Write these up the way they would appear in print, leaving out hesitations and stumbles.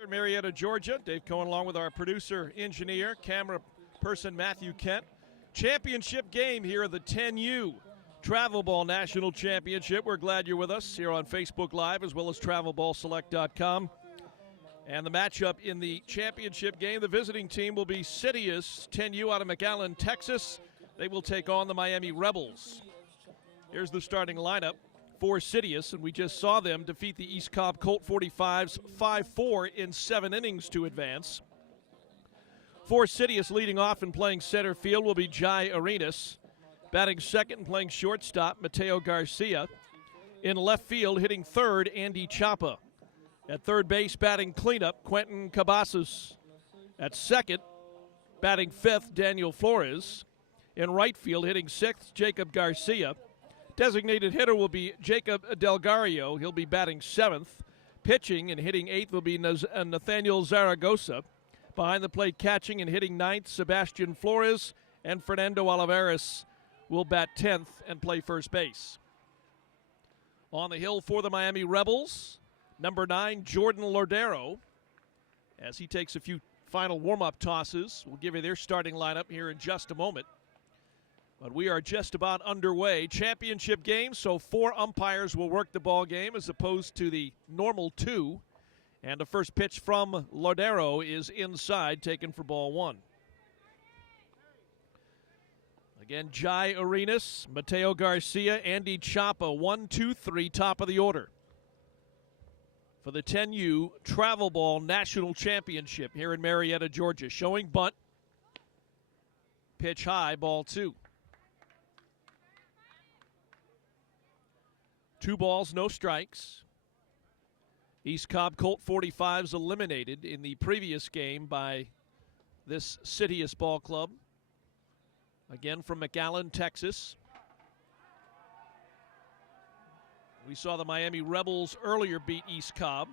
In Marietta, Georgia, Dave Cohen along with our producer, engineer, camera person Matthew Kent. Championship game here at the 10U Travel Ball National Championship. We're glad you're with us here on Facebook Live as well as TravelBallSelect.com. And the matchup in the championship game, the visiting team will be CITIUS, 10U out of McAllen, Texas. They will take on the Miami Rebels. Here's the starting lineup for CITIUS, and we just saw them defeat the East Cobb Colt 45s 5-4 in 7 innings to advance. For CITIUS, leading off and playing center field will be Jai Arenas. Batting second and playing shortstop, Mateo Garcia. In left field, hitting third, Andy Chapa. At third base, batting cleanup, Quentin Cabasas. At second, batting fifth, Daniel Flores. In right field, hitting sixth, Jacob Garcia. Designated hitter will be Jacob Delgario. He'll be batting seventh. Pitching and hitting eighth will be Nathaniel Zaragoza. Behind the plate, catching and hitting ninth, Sebastian Flores. And Fernando Olivares will bat 10th and play first base. On the hill for the Miami Rebels, number 9, Jordan Lordero. As he takes a few final warm-up tosses, we'll give you their starting lineup here in just a moment. But we are just about underway. Championship game, so 4 umpires will work the ball game as opposed to the normal 2. And the first pitch from Lordero is inside, taken for ball 1. Again, Jai Arenas, Mateo Garcia, Andy Chapa, 1, 2, 3, top of the order for the 10U Travel Ball National Championship here in Marietta, Georgia. Showing bunt, pitch high, ball 2. 2 balls, no strikes. East Cobb Colt 45s eliminated in the previous game by this CITIUS ball club. Again from McAllen, Texas. We saw the Miami Rebels earlier beat East Cobb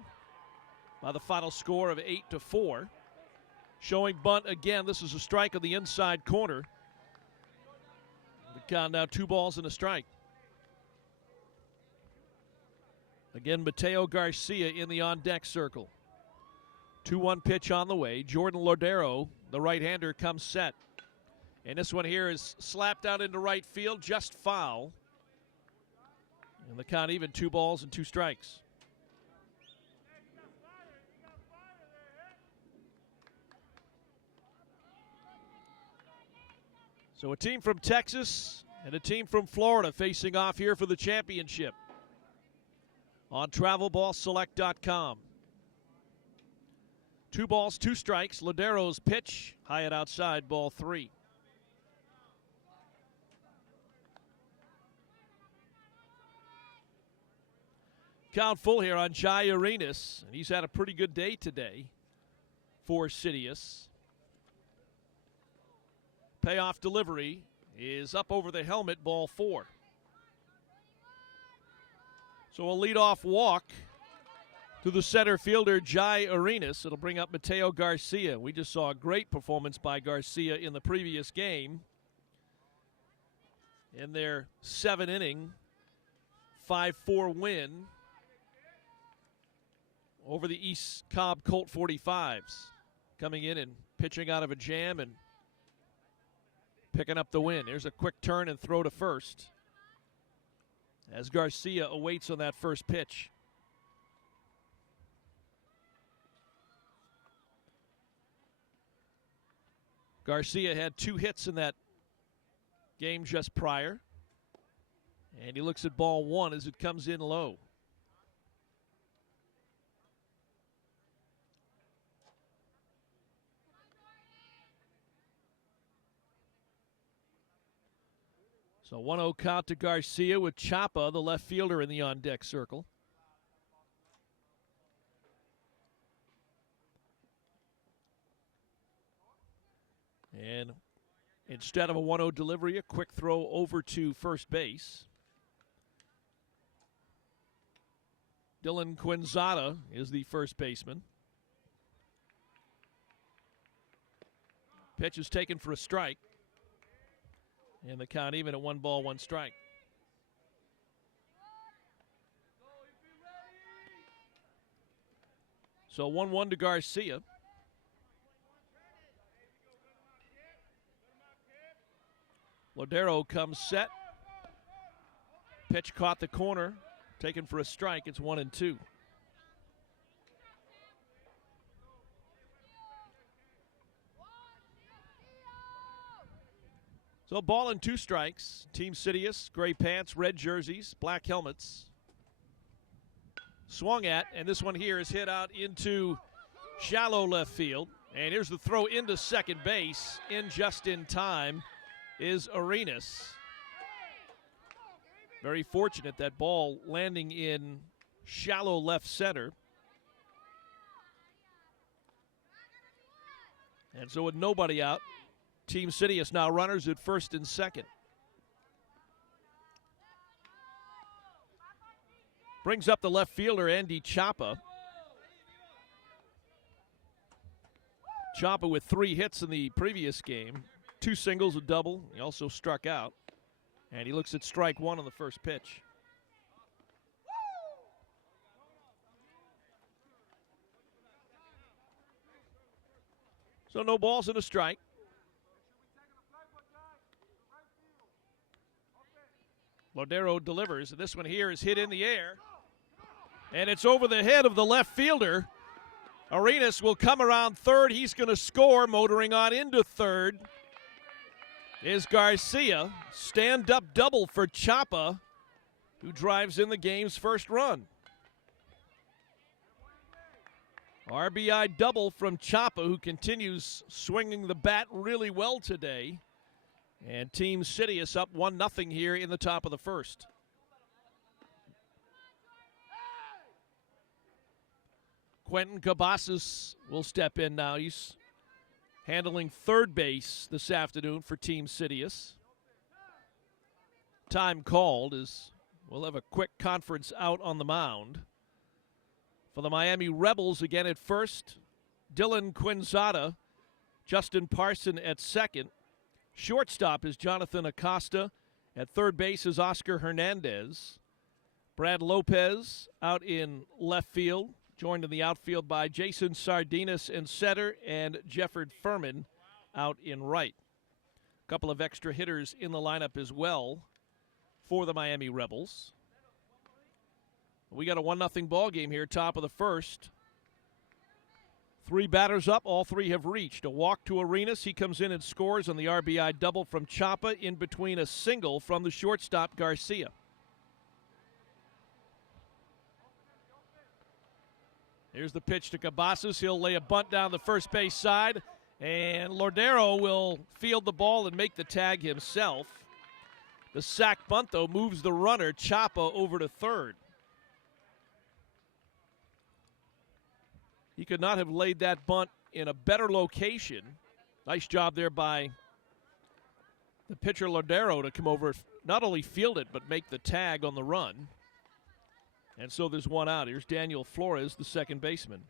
by the final score of 8-4. Showing bunt again. This is a strike on the inside corner. The count now 2 balls and a strike. Again, Mateo Garcia in the on-deck circle. 2-1 pitch on the way. Jordan Lordero, the right-hander, comes set. And this one here is slapped out into right field, just foul. And the count even, 2 balls and 2 strikes. So a team from Texas and a team from Florida facing off here for the championship on TravelBallSelect.com. 2 balls, 2 strikes. Lodero's pitch, high and outside, ball 3. Count full here on Jai Arenas, and he's had a pretty good day today for CITIUS. Payoff delivery is up over the helmet, ball 4. So a leadoff walk to the center fielder, Jai Arenas. It'll bring up Mateo Garcia. We just saw a great performance by Garcia in the previous game. In their 7-inning, 5-4 win over the East Cobb Colt 45s. Coming in and pitching out of a jam and picking up the win. There's a quick turn and throw to first as Garcia awaits on that first pitch. Garcia had 2 hits in that game just prior. And he looks at ball 1 as it comes in low. So 1-0 count to Garcia with Chapa, the left fielder, in the on-deck circle. And instead of a 1-0 delivery, a quick throw over to first base. Dylan Quinzada is the first baseman. Pitch is taken for a strike. And the count even at 1 ball, 1 strike. So 1-1 to Garcia. Lodero comes set. Pitch caught the corner. Taken for a strike. It's 1-2. So ball and 2 strikes. Team CITIUS, gray pants, red jerseys, black helmets. Swung at, and this one here is hit out into shallow left field. And here's the throw into second base. In just in time is Arenas. Very fortunate that ball landing in shallow left center. And so with nobody out, Team CITIUS now runners at first and second. Brings up the left fielder, Andy Chapa. Chapa with 3 hits in the previous game. 2 singles, a double. He also struck out. And he looks at strike 1 on the first pitch. So no balls and a strike. Lodero delivers. This one here is hit in the air. And it's over the head of the left fielder. Arenas will come around third. He's going to score. Motoring on into third is Garcia. Stand-up double for Chapa, who drives in the game's first run. RBI double from Chapa, who continues swinging the bat really well today. And Team CITIUS up 1-0 here in the top of the first. Quentin Cabasas will step in now. He's handling third base this afternoon for Team CITIUS. Time called as we'll have a quick conference out on the mound. For the Miami Rebels, again at first, Dylan Quinzada, Justin Parson at second. Shortstop is Jonathan Acosta. At third base is Oscar Hernandez. Brad Lopez out in left field, joined in the outfield by Jason Sardinas in center, and Jefford Furman out in right. A couple of extra hitters in the lineup as well for the Miami Rebels. We got a 1-0 ball game here, top of the first. 3 batters up, all 3 have reached. A walk to Arenas, he comes in and scores on the RBI double from Chapa, in between a single from the shortstop Garcia. Here's the pitch to Cabasas. He'll lay a bunt down the first base side, and Lodero will field the ball and make the tag himself. The sac bunt, though, moves the runner, Chapa, over to third. He could not have laid that bunt in a better location. Nice job there by the pitcher Lodero to come over, not only field it, but make the tag on the run. And so there's 1 out. Here's Daniel Flores, the second baseman.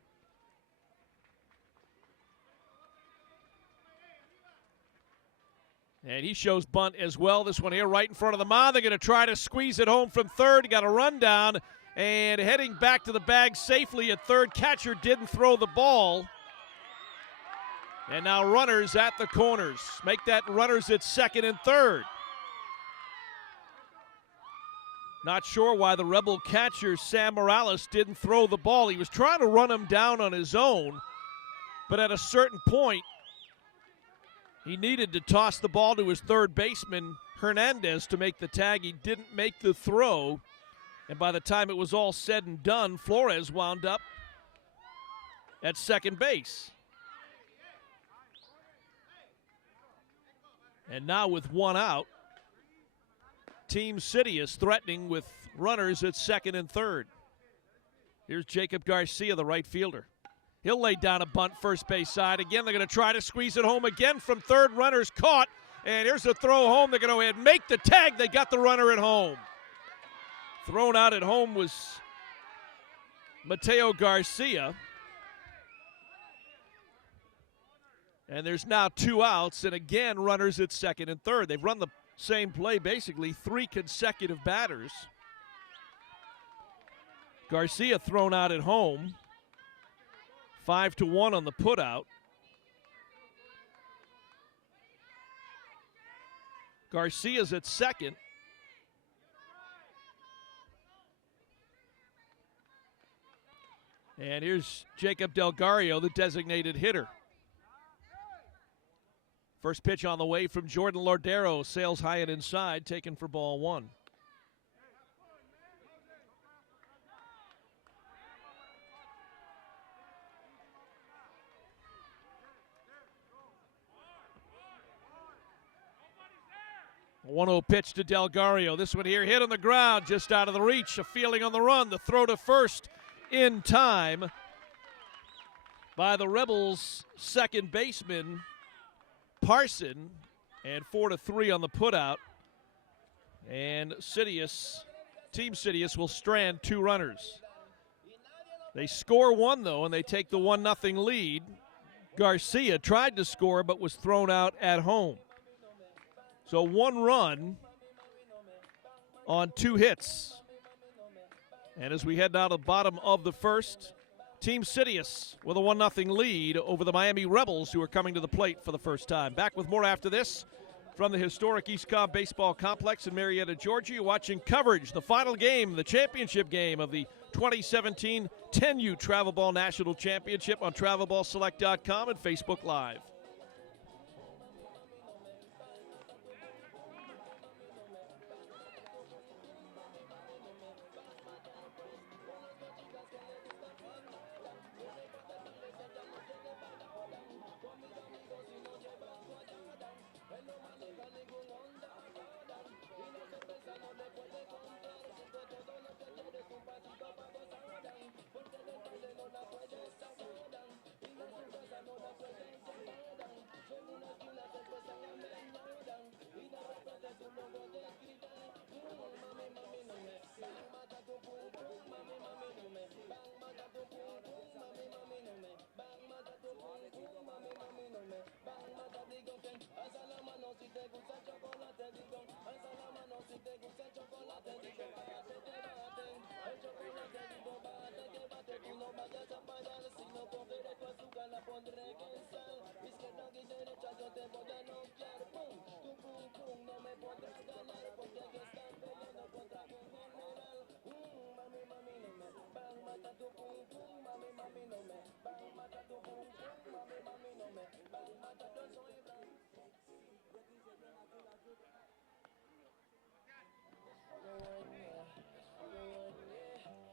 And he shows bunt as well. This one here right in front of the mound. They're going to try to squeeze it home from third. Got a run down. And heading back to the bag safely at third. Catcher didn't throw the ball. And now runners at the corners. Make that runners at second and third. Not sure why the Rebel catcher, Sam Morales, didn't throw the ball. He was trying to run him down on his own. But at a certain point, he needed to toss the ball to his third baseman, Hernandez, to make the tag. He didn't make the throw. And by the time it was all said and done, Flores wound up at second base. And now with 1 out, Team CITIUS threatening with runners at second and third. Here's Jacob Garcia, the right fielder. He'll lay down a bunt first base side. Again, they're going to try to squeeze it home again from third. Runners caught. And here's the throw home. They're going to go ahead and make the tag. They got the runner at home. Thrown out at home was Mateo Garcia. And there's now 2 outs, and again, runners at second and third. They've run the same play basically 3 consecutive batters. Garcia thrown out at home. 5-1 on the putout. Garcia's at second. And here's Jacob Delgario, the designated hitter. First pitch on the way from Jordan Lordero. Sails high and inside, taken for ball one. A 1-0 pitch to Delgario. This one here hit on the ground, just out of the reach. A fielding on the run. The throw to first in time by the Rebels' second baseman, Parson, and 4-3 on the putout. And Team CITIUS will strand 2 runners. They score 1, though, and they take the 1-0 lead. Garcia tried to score but was thrown out at home. So 1 run on 2 hits. And as we head down to the bottom of the first, Team CITIUS with a 1-0 lead over the Miami Rebels, who are coming to the plate for the first time. Back with more after this from the historic East Cobb Baseball Complex in Marietta, Georgia. You're watching coverage, the final game, the championship game of the 2017 10U Travel Ball National Championship on TravelBallSelect.com and Facebook Live.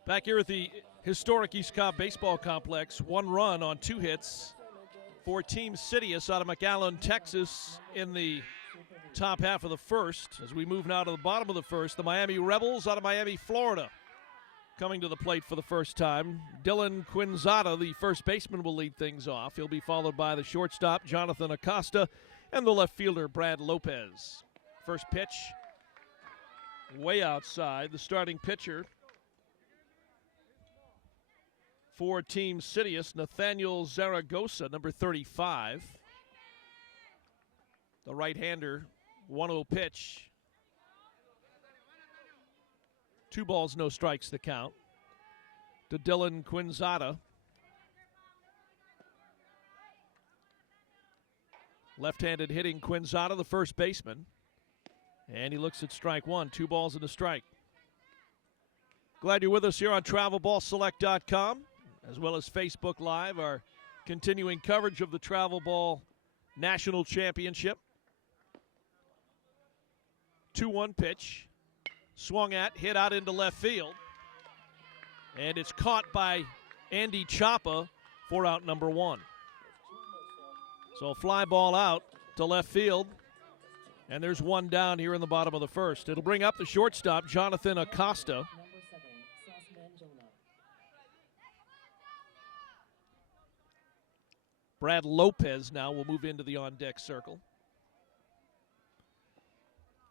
Back here at the historic East Cobb Baseball Complex, 1 run on 2 hits for Team CITIUS out of McAllen, Texas in the top half of the first. As we move now to the bottom of the first, the Miami Rebels out of Miami, Florida, coming to the plate for the first time. Dylan Quinzada, the first baseman, will lead things off. He'll be followed by the shortstop, Jonathan Acosta, and the left fielder, Brad Lopez. First pitch, way outside. The starting pitcher for Team CITIUS, Nathaniel Zaragoza, number 35. The right-hander, 1-0 pitch. 2 balls, no strikes the count to Dylan Quinzada. Left-handed hitting Quinzada, the first baseman. And he looks at strike 1, 2 balls and a strike. Glad you're with us here on TravelBallSelect.com, as well as Facebook Live, our continuing coverage of the Travel Ball National Championship. 2-1 pitch. Swung at, hit out into left field. And it's caught by Andy Chapa for out number 1. So a fly ball out to left field. And there's 1 down here in the bottom of the first. It'll bring up the shortstop, Jonathan Acosta. Brad Lopez now will move into the on-deck circle.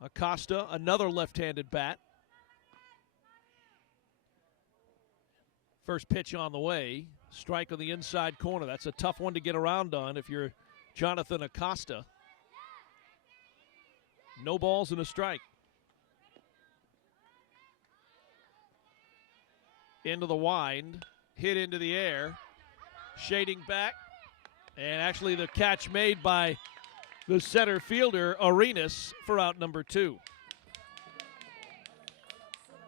Acosta, another left-handed bat. First pitch on the way. Strike on the inside corner. That's a tough one to get around on if you're Jonathan Acosta. No balls and a strike. Into the wind. Hit into the air. Shading back. And actually the catch made by the center fielder, Arenas, for out number 2.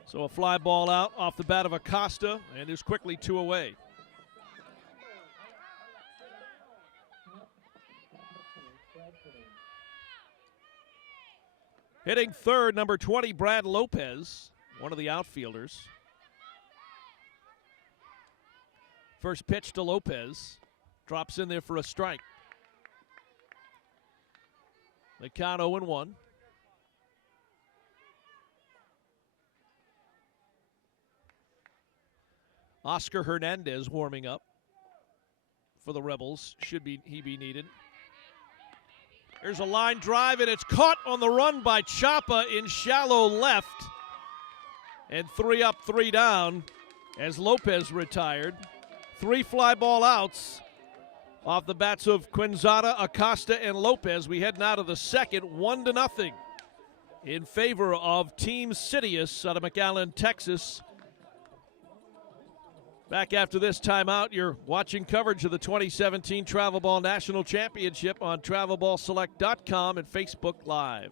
So a fly ball out off the bat of Acosta, and there's quickly 2 away. Hitting third, number 20, Brad Lopez, one of the outfielders. First pitch to Lopez. Drops in there for a strike. The count 0-1. Oscar Hernandez warming up for the Rebels. He be needed. There's a line drive, and it's caught on the run by Chapa in shallow left. And 3 up, 3 down as Lopez retired. 3 fly ball outs off the bats of Quinzada, Acosta, and Lopez. We head now to the second, 1-0 in favor of Team CITIUS out of McAllen, Texas. Back after this timeout, you're watching coverage of the 2017 Travel Ball National Championship on TravelBallSelect.com and Facebook Live.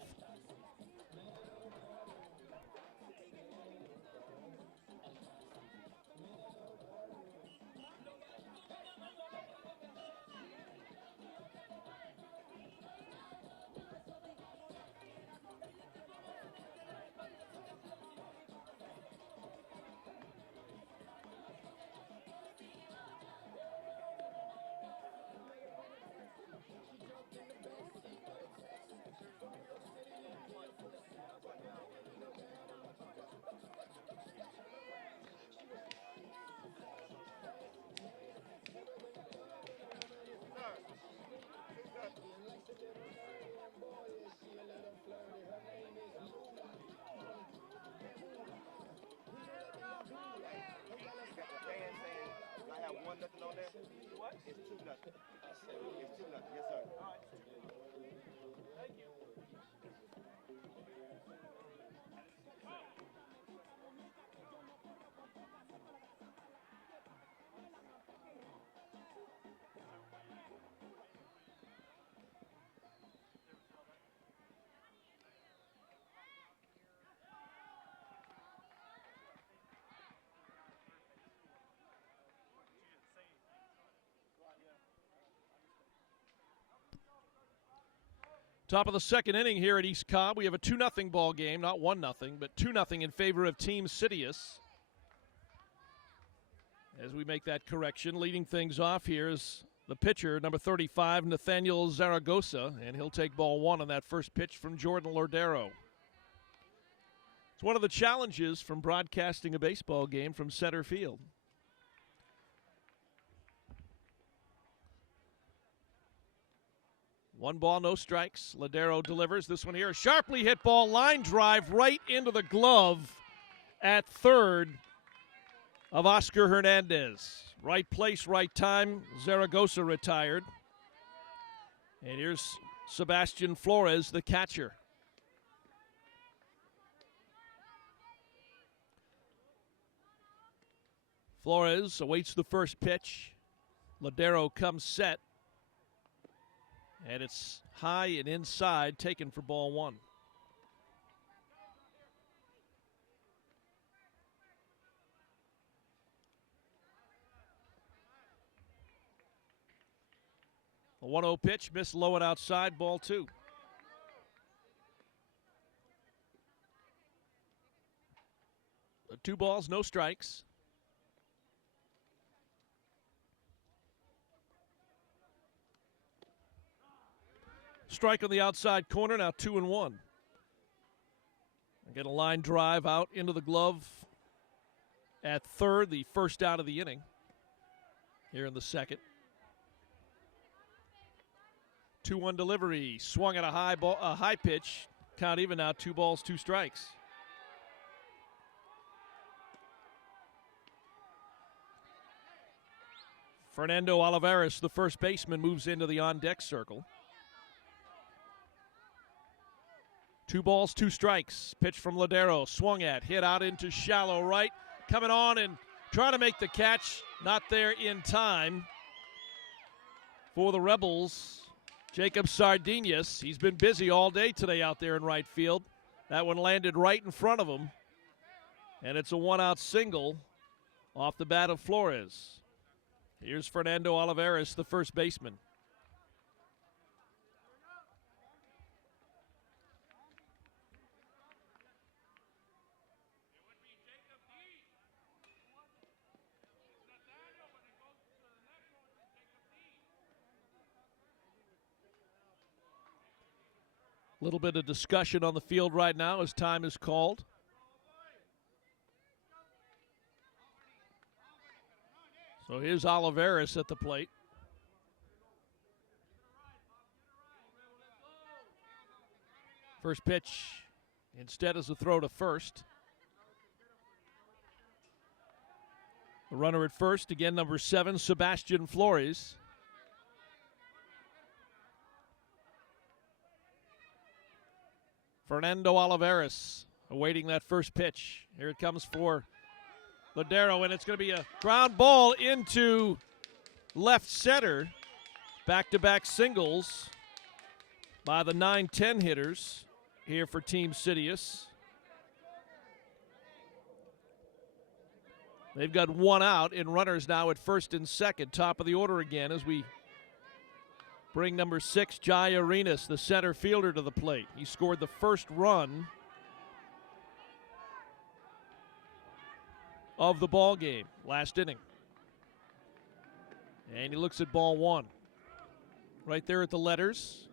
Top of the second inning here at East Cobb. We have a 2-0 ball game, not 1-0, but 2-0 in favor of Team CITIUS. As we make that correction, leading things off here is the pitcher, number 35, Nathaniel Zaragoza, and he'll take ball 1 on that first pitch from Jordan Lordero. It's one of the challenges from broadcasting a baseball game from center field. One ball, no strikes. Lodero delivers this one here. A sharply hit ball, line drive right into the glove at third of Oscar Hernandez. Right place, right time. Zaragoza retired. And here's Sebastian Flores, the catcher. Flores awaits the first pitch. Lodero comes set. And it's high and inside, taken for ball 1. A 1-0 pitch, missed low and outside, ball 2. The 2 balls, no strikes. Strike on the outside corner, now 2-1. Get a line drive out into the glove at third, the first out of the inning here in the second. 2-1 delivery, swung at a high pitch. Count even now, 2 balls, 2 strikes. Fernando Olivares, the first baseman, moves into the on-deck circle. 2 balls, 2 strikes. Pitch from Lodero, swung at, hit out into shallow right. Coming on and trying to make the catch, not there in time. For the Rebels, Jacob Sardinius. He's been busy all day today out there in right field. That one landed right in front of him. And it's a one-out single off the bat of Flores. Here's Fernando Olivares, the first baseman. A little bit of discussion on the field right now as time is called. So here's Olivares at the plate. First pitch instead is a throw to first. The runner at first, again, number 7, Sebastian Flores. Fernando Olivares awaiting that first pitch. Here it comes for Ladero, and it's going to be a ground ball into left center. Back-to-back singles by the 9-10 hitters here for Team CITIUS. They've got one out and runners now at first and second. Top of the order again as we bring number 6, Jai Arenas, the center fielder, to the plate. He scored the first run of the ball game last inning. And he looks at ball 1. Right there at the letters.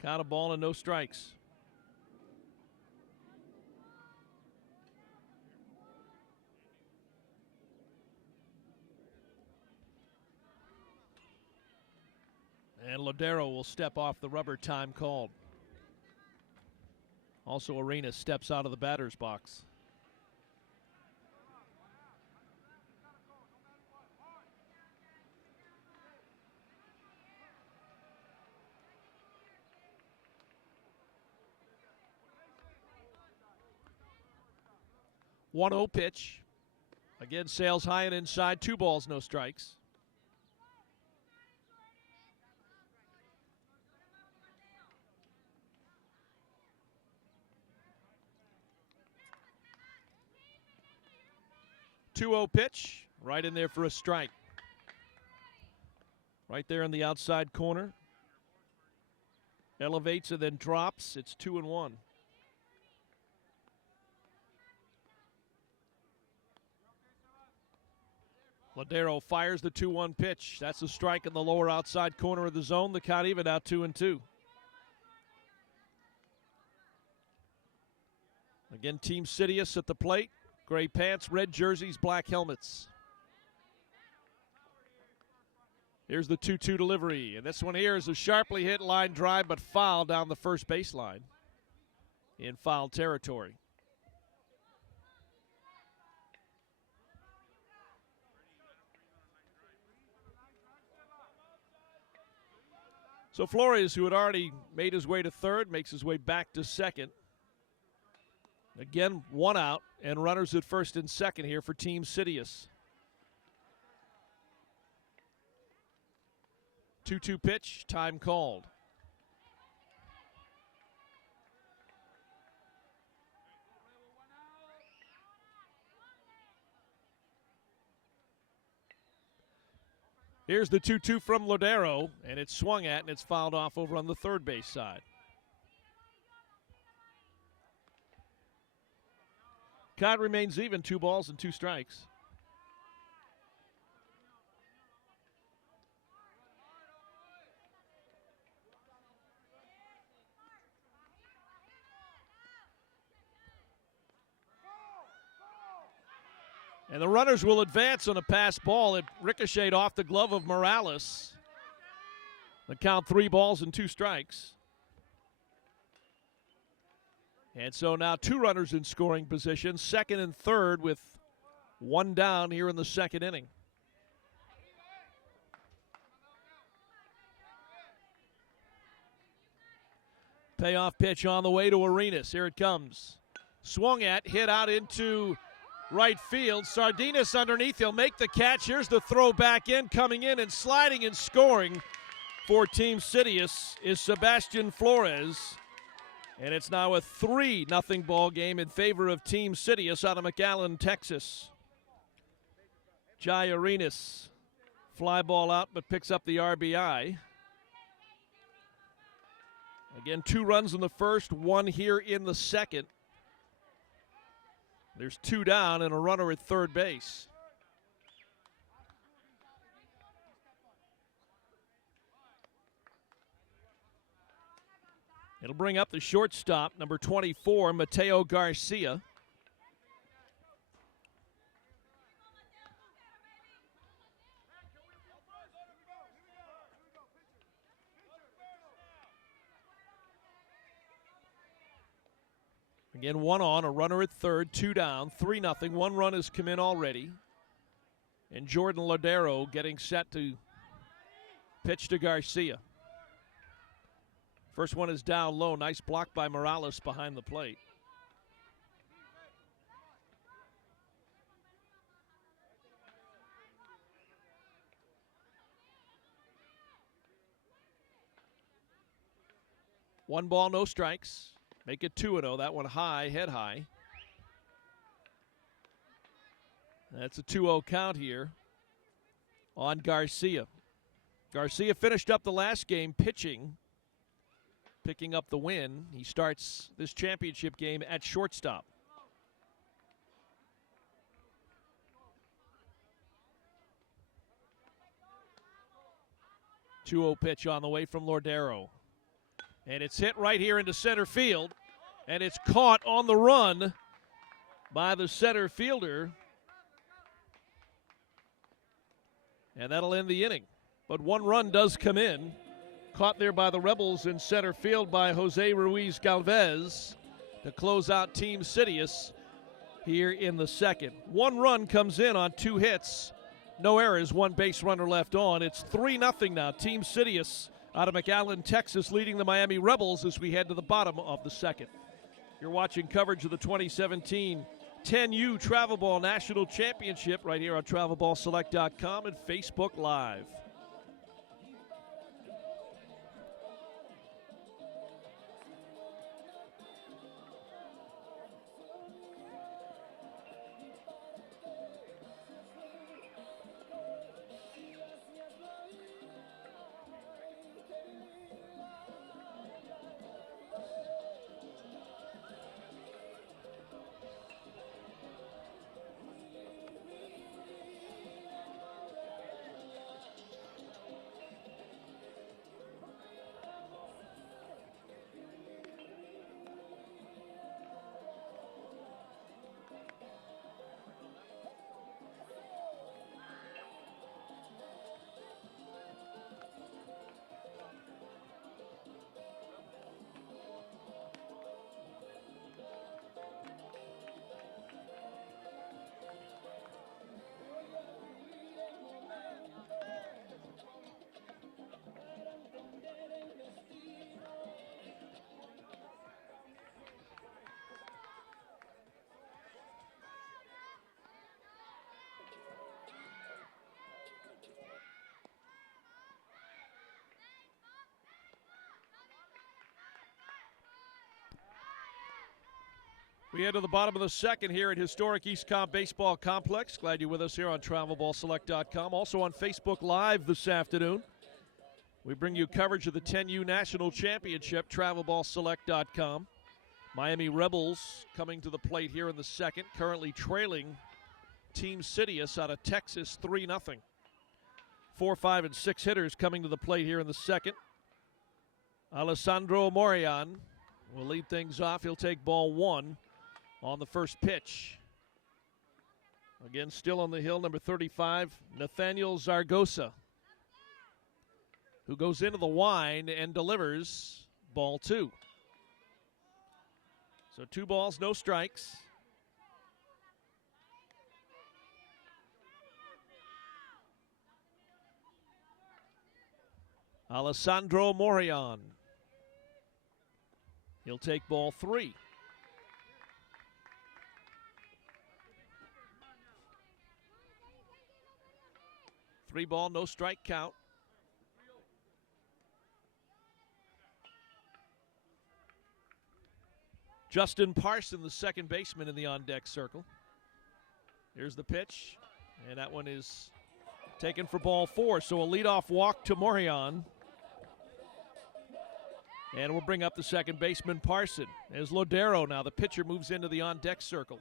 Count a ball and no strikes. And Ladero will step off the rubber, time called. Also, Arenas steps out of the batter's box. One 0 pitch. Again, sails high and inside. 2 balls, no strikes. Two 0 pitch, right in there for a strike. Right there in the outside corner. Elevates and then drops. It's 2-1. Ladero fires the 2-1 pitch. That's a strike in the lower outside corner of the zone. The count even out 2-2. Again, Team CITIUS at the plate. Gray pants, red jerseys, black helmets. Here's the 2-2 delivery. And this one here is a sharply hit line drive, but foul down the first baseline in foul territory. So Flores, who had already made his way to third, makes his way back to second. Again, one out, and runners at first and second here for Team CITIUS. 2-2 pitch, time called. Here's the 2-2 from Ladero, and it's swung at, and it's fouled off over on the third base side. Count remains even, 2 balls and 2 strikes. And the runners will advance on a pass ball. It ricocheted off the glove of Morales. The count 3 balls and 2 strikes. And so now 2 runners in scoring position, second and third with 1 down here in the second inning. Payoff pitch on the way to Arenas. Here it comes. Swung at, hit out into right field. Sardinius underneath. He'll make the catch. Here's the throw back in, coming in and sliding and scoring for Team CITIUS is Sebastian Flores. And it's now a 3-0 ball game in favor of Team CITIUS out of McAllen, Texas. Jai Arenas, fly ball out, but picks up the RBI. Again, 2 runs in the first, 1 here in the second. There's 2 down and a runner at third base. It'll bring up the shortstop, number 24, Mateo Garcia. Again, 1 on, a runner at third, 2 down, 3-0. 1 run has come in already. And Jordan Ladero getting set to pitch to Garcia. First one is down low. Nice block by Morales behind the plate. One ball, no strikes. Make it 2-0. That one high, head high. That's a 2-0 count here on Garcia. Garcia finished up the last game pitching, picking up the win. He starts this championship game at shortstop. Two-0 pitch on the way from Lordero. And it's hit right here into center field. And it's caught on the run by the center fielder. And that'll end the inning. But 1 run does come in. Caught there by the Rebels in center field by Jose Ruiz Galvez to close out Team CITIUS here in the second. 1 run comes in on 2 hits. No errors, 1 base runner left on. It's 3-0 now. Team CITIUS out of McAllen, Texas, leading the Miami Rebels as we head to the bottom of the second. You're watching coverage of the 2017 10U Travel Ball National Championship right here on TravelBallSelect.com and Facebook Live. We head to the bottom of the second here at historic East Cobb Baseball Complex. Glad you're with us here on TravelBallSelect.com. Also on Facebook Live this afternoon. We bring you coverage of the 10U National Championship, TravelBallSelect.com. Miami Rebels coming to the plate here in the second, currently trailing Team CITIUS out of Texas 3-0. 4, 5, and 6 hitters coming to the plate here in the second. Alessandro Morian will lead things off. He'll take ball 1 on the first pitch. Again, still on the hill, number 35, Nathaniel Zaragoza, who goes into the wind and delivers ball 2. So 2 balls, no strikes. Alessandro Morian. He'll take ball 3. 3 ball, no strike count. Justin Parson, the second baseman in the on-deck circle. Here's the pitch, and that one is taken for ball 4. So a leadoff walk to Morion. And we'll bring up the second baseman, Parson. As Lodero now, the pitcher, moves into the on-deck circle.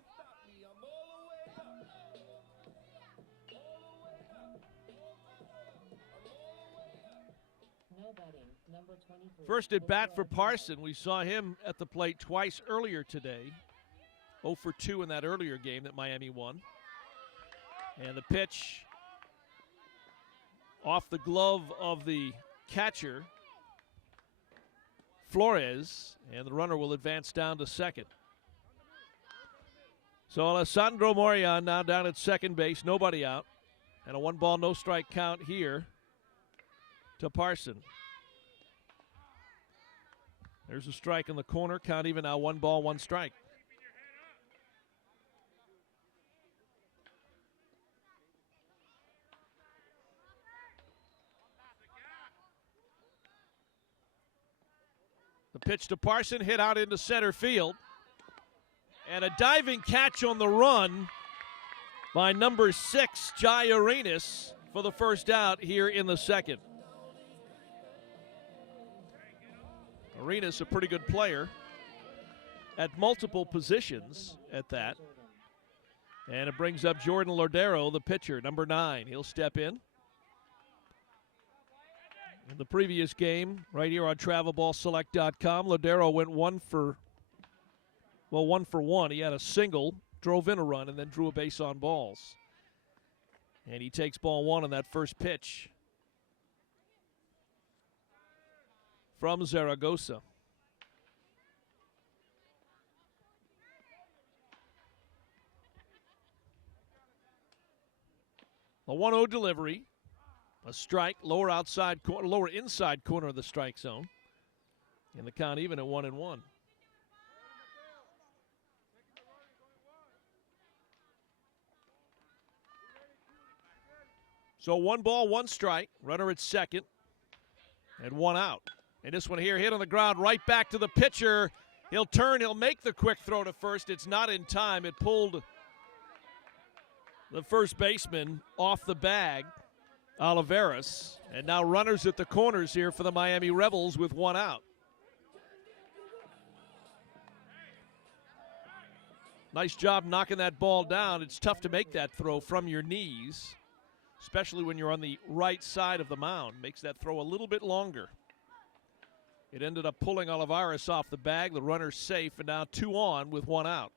First at bat for Parson. We saw him at the plate twice earlier today. 0 for 2 in that earlier game that Miami won. And the pitch off the glove of the catcher, Flores, and the runner will advance down to second. So Alessandro Morion now down at second base, nobody out. And a 1-ball, no-strike count here to Parson. There's a strike in the corner. Count even now, 1 ball, 1 strike. The pitch to Parson, hit out into center field. And a diving catch on the run by number 6, Jai Arenas, for the first out here in the second. Arenas, a pretty good player at multiple positions at that. And it brings up Jordan Lodero, the pitcher, number 9. He'll step in. In the previous game, right here on TravelBallSelect.com, Lodero went 1 for 1. He had a single, drove in a run, and then drew a base on balls. And he takes ball 1 on that first pitch from Zaragoza. A 1-0 delivery, a strike, lower inside corner of the strike zone. And the count even at 1-1. So 1 ball, 1 strike, runner at second, and 1 out. And this one here hit on the ground right back to the pitcher. He'll turn, he'll make the quick throw to first. It's not in time. It pulled the first baseman off the bag, Olivares. And now runners at the corners here for the Miami Rebels with 1 out. Nice job knocking that ball down. It's tough to make that throw from your knees, especially when you're on the right side of the mound. Makes that throw a little bit longer. It ended up pulling Olivares off the bag. The runner's safe, and now 2 on with 1 out.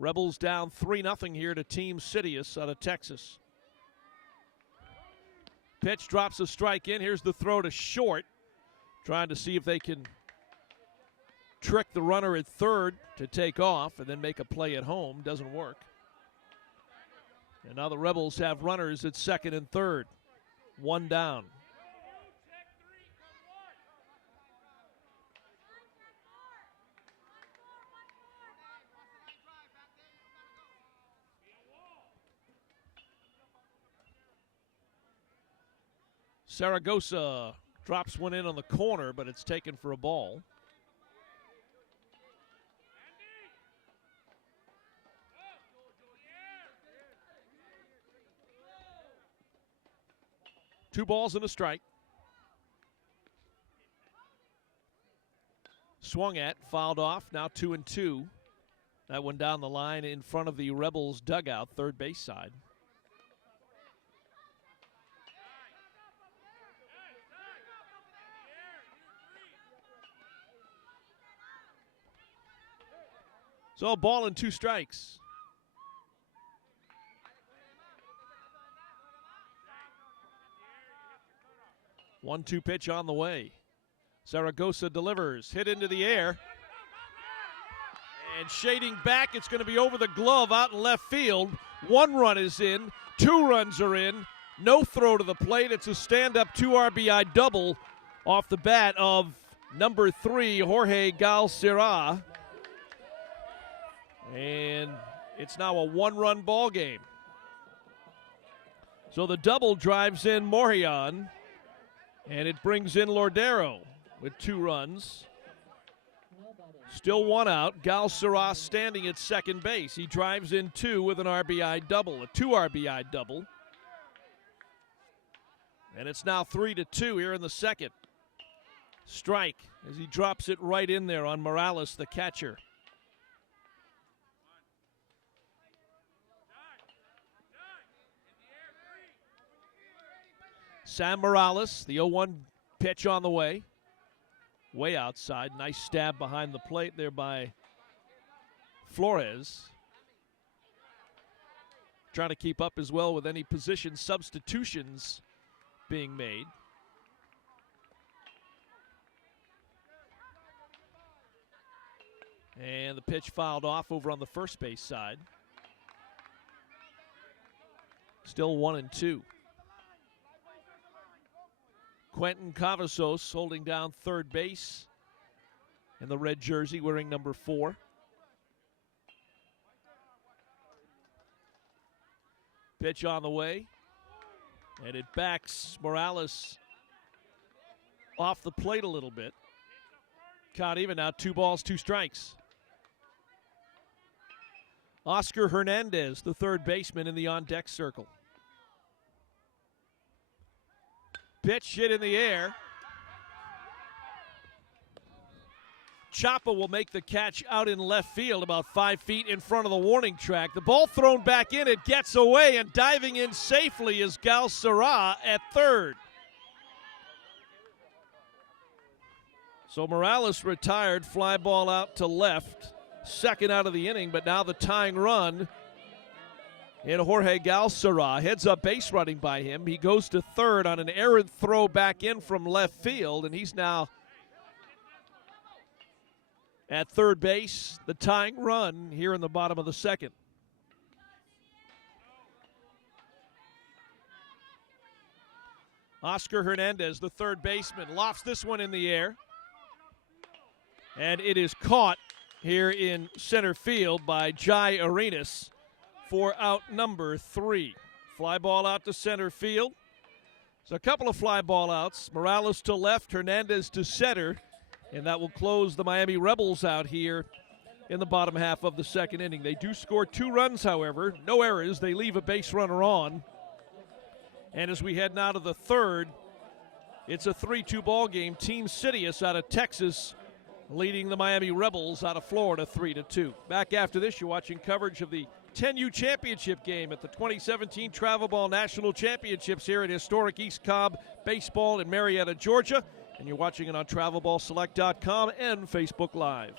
Rebels down 3-0 here to Team CITIUS out of Texas. Pitch drops a strike in. Here's the throw to short. Trying to see if they can trick the runner at third to take off and then make a play at home. Doesn't work. And now the Rebels have runners at second and third. 1 down. Zaragoza drops one in on the corner, but it's taken for a ball. Two balls and a strike. Swung at, fouled off, now 2-2. That one down the line in front of the Rebels dugout, third base side. So a ball and 2 strikes. One-two pitch on the way. Zaragoza delivers, hit into the air. And shading back, it's going to be over the glove out in left field. 1 run is in, 2 runs are in. No throw to the plate. It's a stand-up 2 RBI double off the bat of number 3, Jorge Galcerra. And it's now a 1-run ball game. So the double drives in Morion, and it brings in Lodero with 2 runs. Still one out. Gal Sarras standing at second base. He drives in two with an RBI double, a 2 RBI double. And it's now 3-2 here in the second. Strike as he drops it right in there on Morales, the catcher. Sam Morales, the 0-1 pitch on the way. Way outside. Nice stab behind the plate there by Flores. Trying to keep up as well with any position substitutions being made. And the pitch fouled off over on the first base side. Still 1-2. Quentin Cavazos holding down third base in the red jersey, wearing number 4. Pitch on the way, and it backs Morales off the plate a little bit. Count even now, 2 balls, 2 strikes. Oscar Hernandez, the third baseman in the on-deck circle. Pitch hit in the air. Chapa will make the catch out in left field, about 5 feet in front of the warning track. The ball thrown back in, it gets away, and diving in safely is Gal Sarras at third. So Morales retired, fly ball out to left, second out of the inning, but now the tying run in Jorge Gal Sarras. Heads up base running by him. He goes to third on an errant throw back in from left field, and he's now at third base, the tying run here in the bottom of the second. Oscar Hernandez, the third baseman, lofts this one in the air. And it is caught here in center field by Jai Arenas for out number 3. Fly ball out to center field. So a couple of fly ball outs. Morales to left, Hernandez to center. And that will close the Miami Rebels out here in the bottom half of the second inning. They do score 2 runs, however. No errors. They leave a base runner on. And as we head now to the third, it's a 3-2 ball game. Team CITIUS out of Texas leading the Miami Rebels out of Florida 3-2. Back after this, you're watching coverage of the 10U championship game at the 2017 Travel Ball National Championships here at historic East Cobb Baseball in Marietta, Georgia. And you're watching it on TravelBallSelect.com and Facebook Live.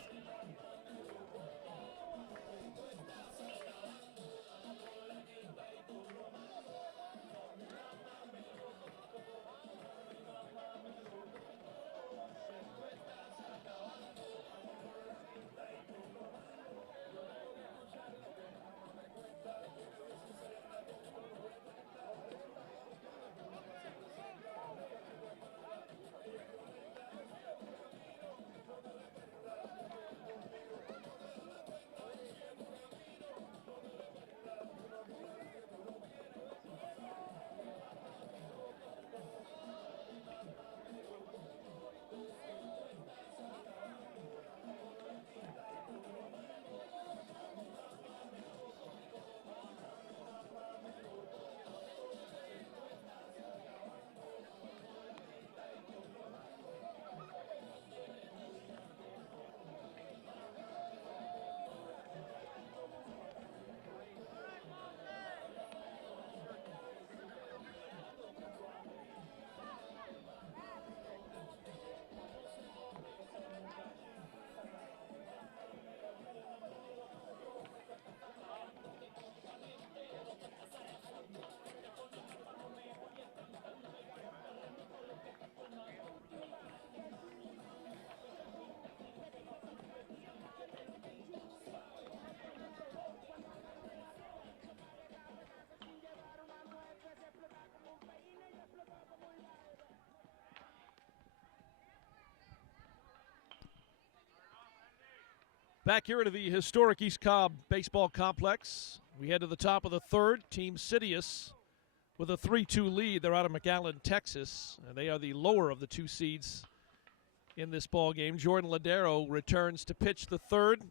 Back here into the historic East Cobb Baseball Complex. We head to the top of the third. Team CITIUS with a 3-2 lead. They're out of McAllen, Texas, and they are the lower of the 2 seeds in this ball game. Jordan Ladero returns to pitch the third.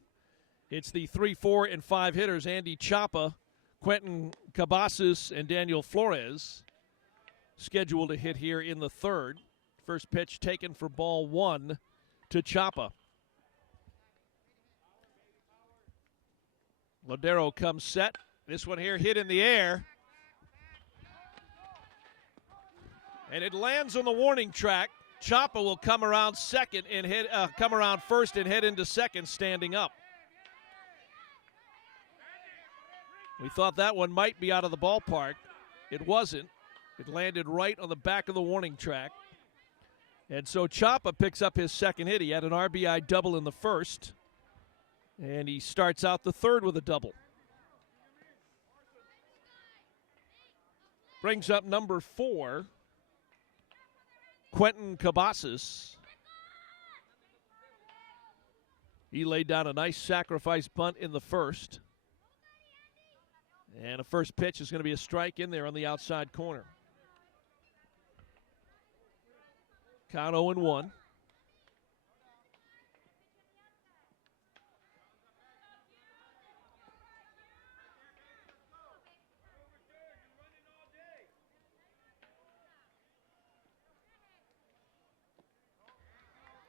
It's the 3, 4, and 5 hitters, Andy Chapa, Quentin Cabasas, and Daniel Flores, scheduled to hit here in the third. First pitch taken for ball 1 to Chapa. Ladero comes set. This one here hit in the air. And it lands on the warning track. Chapa will come around first and head into second standing up. We thought that one might be out of the ballpark. It wasn't. It landed right on the back of the warning track. And so Chapa picks up his second hit. He had an RBI double in the first. And he starts out the third with a double. Brings up number 4, Quentin Cabasas. He laid down a nice sacrifice bunt in the first. And a first pitch is going to be a strike in there on the outside corner. Count 0-1.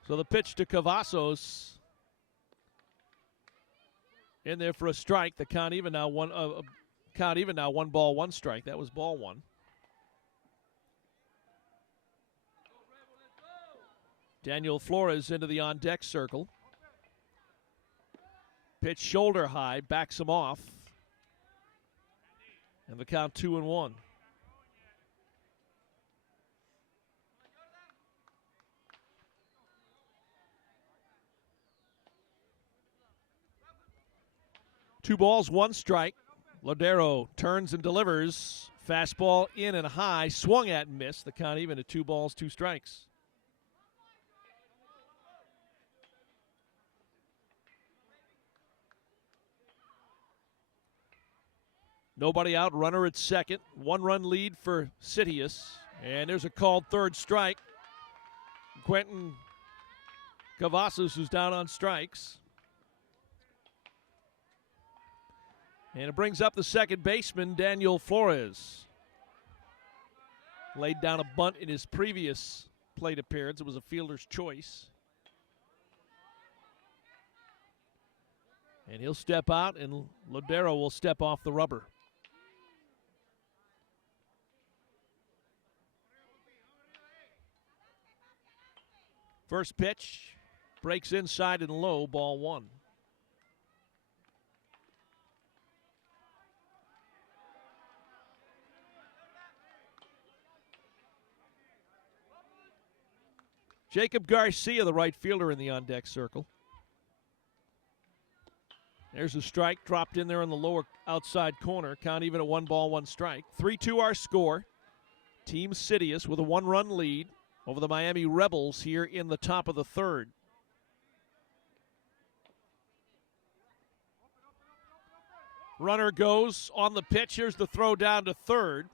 So the pitch to Cavazos in there for a strike. The count even now, 1 ball, 1 strike. That was ball 1. Daniel Flores into the on-deck circle. Pitch shoulder high, backs him off. And the count 2-1. Two balls, 1 strike. Ladero turns and delivers. Fastball in and high, swung at and missed. The count even at 2 balls, 2 strikes. Nobody out, runner at second. 1-run lead for CITIUS. And there's a called third strike. Quentin Cavazos is down on strikes. And it brings up the second baseman, Daniel Flores. Laid down a bunt in his previous plate appearance. It was a fielder's choice. And he'll step out, and Ladero will step off the rubber. First pitch, breaks inside and low, ball 1. Jacob Garcia, the right fielder in the on-deck circle. There's a strike dropped in there in the lower outside corner. Count even at 1 ball, 1 strike. 3-2 our score. Team CITIUS with a 1-run lead over the Miami Rebels here in the top of the third. Runner goes on the pitch. Here's the throw down to third.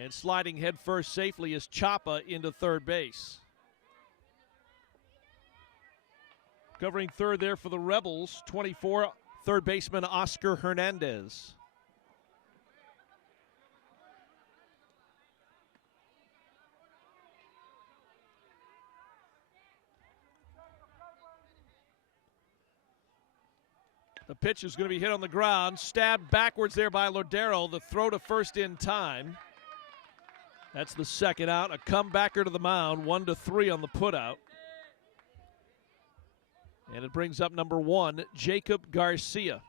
And sliding headfirst safely is Chapa into third base. Covering third there for the Rebels, 24, third baseman Oscar Hernandez. The pitch is going to be hit on the ground, stabbed backwards there by Ladero. The throw to first in time. That's the second out. A comebacker to the mound, 1-3 on the putout. And it brings up number 1, Jacob Garcia.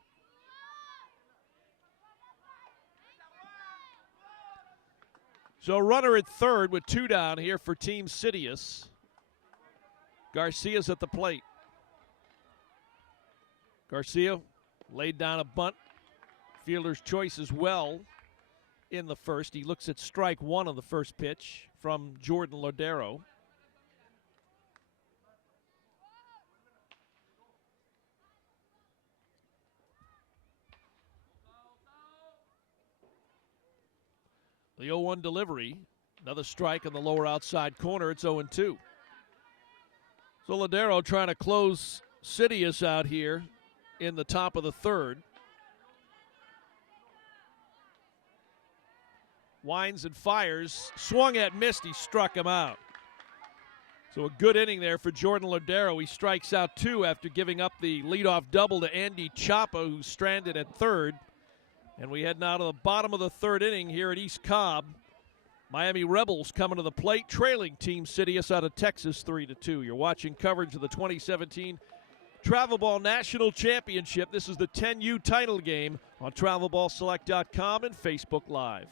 So a runner at third with 2 down here for Team CITIUS. Garcia's at the plate. Garcia laid down a bunt. Fielder's choice as well in the first. He looks at strike 1 on the first pitch from Jordan Ladero. The 0-1 delivery. Another strike on the lower outside corner. It's 0-2. So Ladero trying to close CITIUS out here in the top of the third. Winds and fires, swung at, missed, he struck him out. So a good inning there for Jordan Ladero. He strikes out 2 after giving up the leadoff double to Andy Chapa, who's stranded at third. And we head now to the bottom of the third inning here at East Cobb. Miami Rebels coming to the plate, trailing Team CITIUS out of Texas 3-2. You're watching coverage of the 2017 Travel Ball National Championship. This is the 10U title game on TravelBallSelect.com and Facebook Live.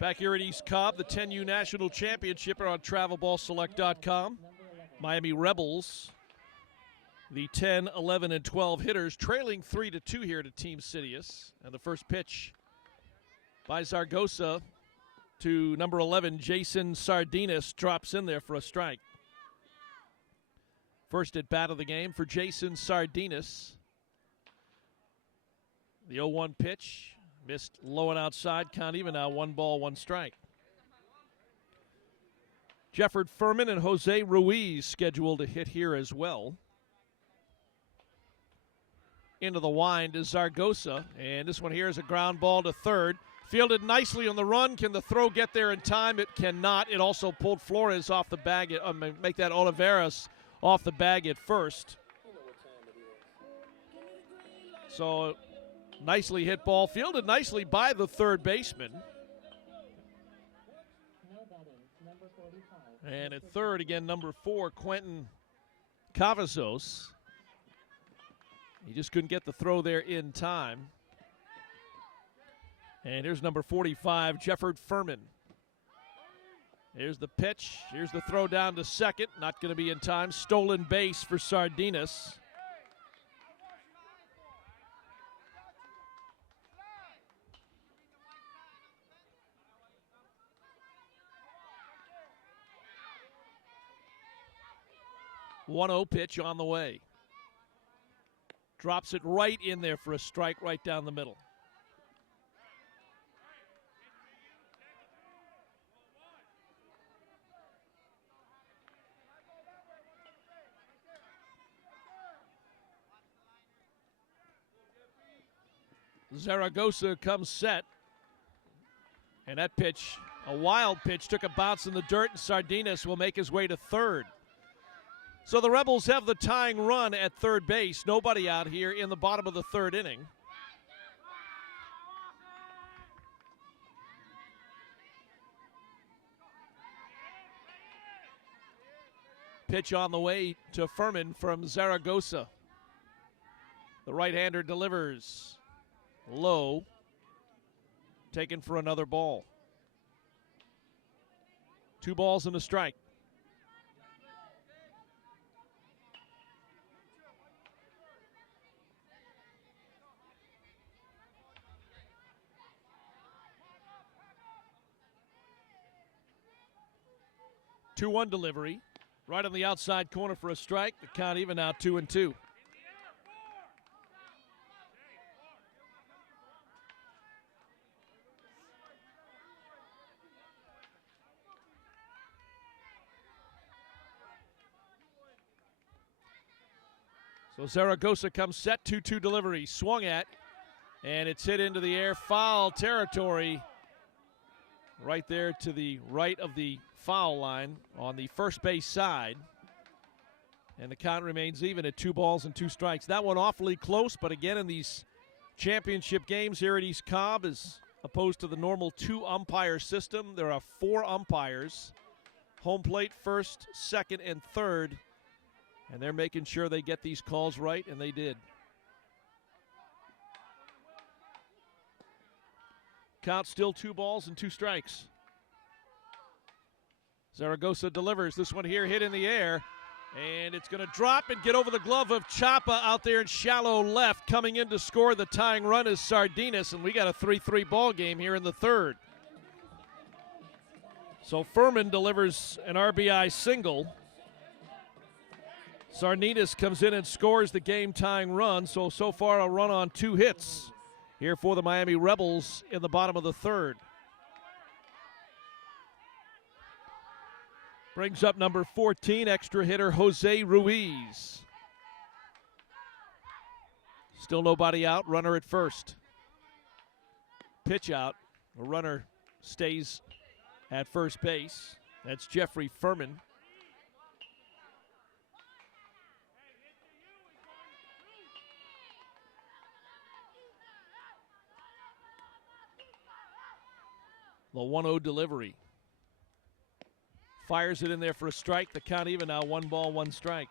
Back here at East Cobb, the 10U National Championship are on TravelBallSelect.com. Miami Rebels, the 10, 11, and 12 hitters, trailing 3-2 here to Team CITIUS. And the first pitch by Zaragoza to number 11, Jason Sardinas, drops in there for a strike. First at bat of the game for Jason Sardinas. The 0-1 pitch. Missed low and outside, count even now, 1 ball, 1 strike. Jefford Furman and Jose Ruiz scheduled to hit here as well. Into the wind is Zaragoza, and this one here is a ground ball to third. Fielded nicely on the run. Can the throw get there in time? It cannot. It also pulled Flores off the bag, make that Oliveras off the bag at first. So nicely hit ball, fielded nicely by the third baseman. And at third, again, number 4, Quentin Cavazos. He just couldn't get the throw there in time. And here's number 45, Jefford Furman. Here's the pitch. Here's the throw down to second. Not going to be in time. Stolen base for Sardinas. One-0 pitch on the way. Drops it right in there for a strike right down the middle. Zaragoza comes set. And that pitch, a wild pitch, took a bounce in the dirt, and Sardinas will make his way to third. So the Rebels have the tying run at third base. Nobody out here in the bottom of the third inning. Pitch on the way to Furman from Zaragoza. The right-hander delivers low. Taken for another ball. 2 balls and a strike. Two-one delivery, right on the outside corner for a strike. The count even now 2-2. So Zaragoza comes set, 2-2 delivery, swung at, and it's hit into the air, foul territory, right there to the right of the foul line on the first base side. And the count remains even at 2 balls and 2 strikes. That one awfully close, but again in these championship games here at East Cobb, as opposed to the normal 2-umpire system, there are 4 umpires, home plate first, second, and third, and they're making sure they get these calls right, and they did. Count still 2 balls and 2 strikes. Zaragoza delivers. This one here hit in the air, and it's going to drop and get over the glove of Chapa out there in shallow left. Coming in to score the tying run is Sardinas, and we got a 3-3 ball game here in the third. So Furman delivers an RBI single. Sardinas comes in and scores the game-tying run. So far a run on 2 hits here for the Miami Rebels in the bottom of the third. Brings up number 14, extra hitter Jose Ruiz. Still nobody out, runner at first. Pitch out, a runner stays at first base. That's Jeffrey Furman. The 1-0 delivery. Fires it in there for a strike. The count even now, 1 ball, 1 strike.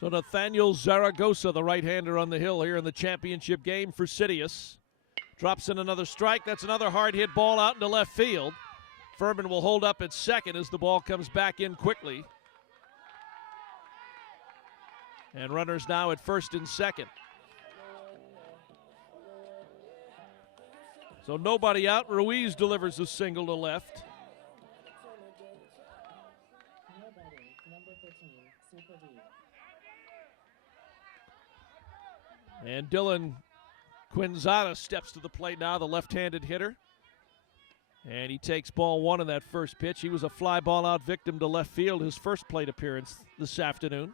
So Nathaniel Zaragoza, the right-hander on the hill here in the championship game for CITIUS. Drops in another strike. That's another hard hit ball out into left field. Furman will hold up at second as the ball comes back in quickly. And runners now at first and second. So nobody out. Ruiz delivers a single to left. And Dylan Quinzada steps to the plate now, the left-handed hitter. And he takes ball 1 in that first pitch. He was a fly ball out victim to left field, his first plate appearance this afternoon.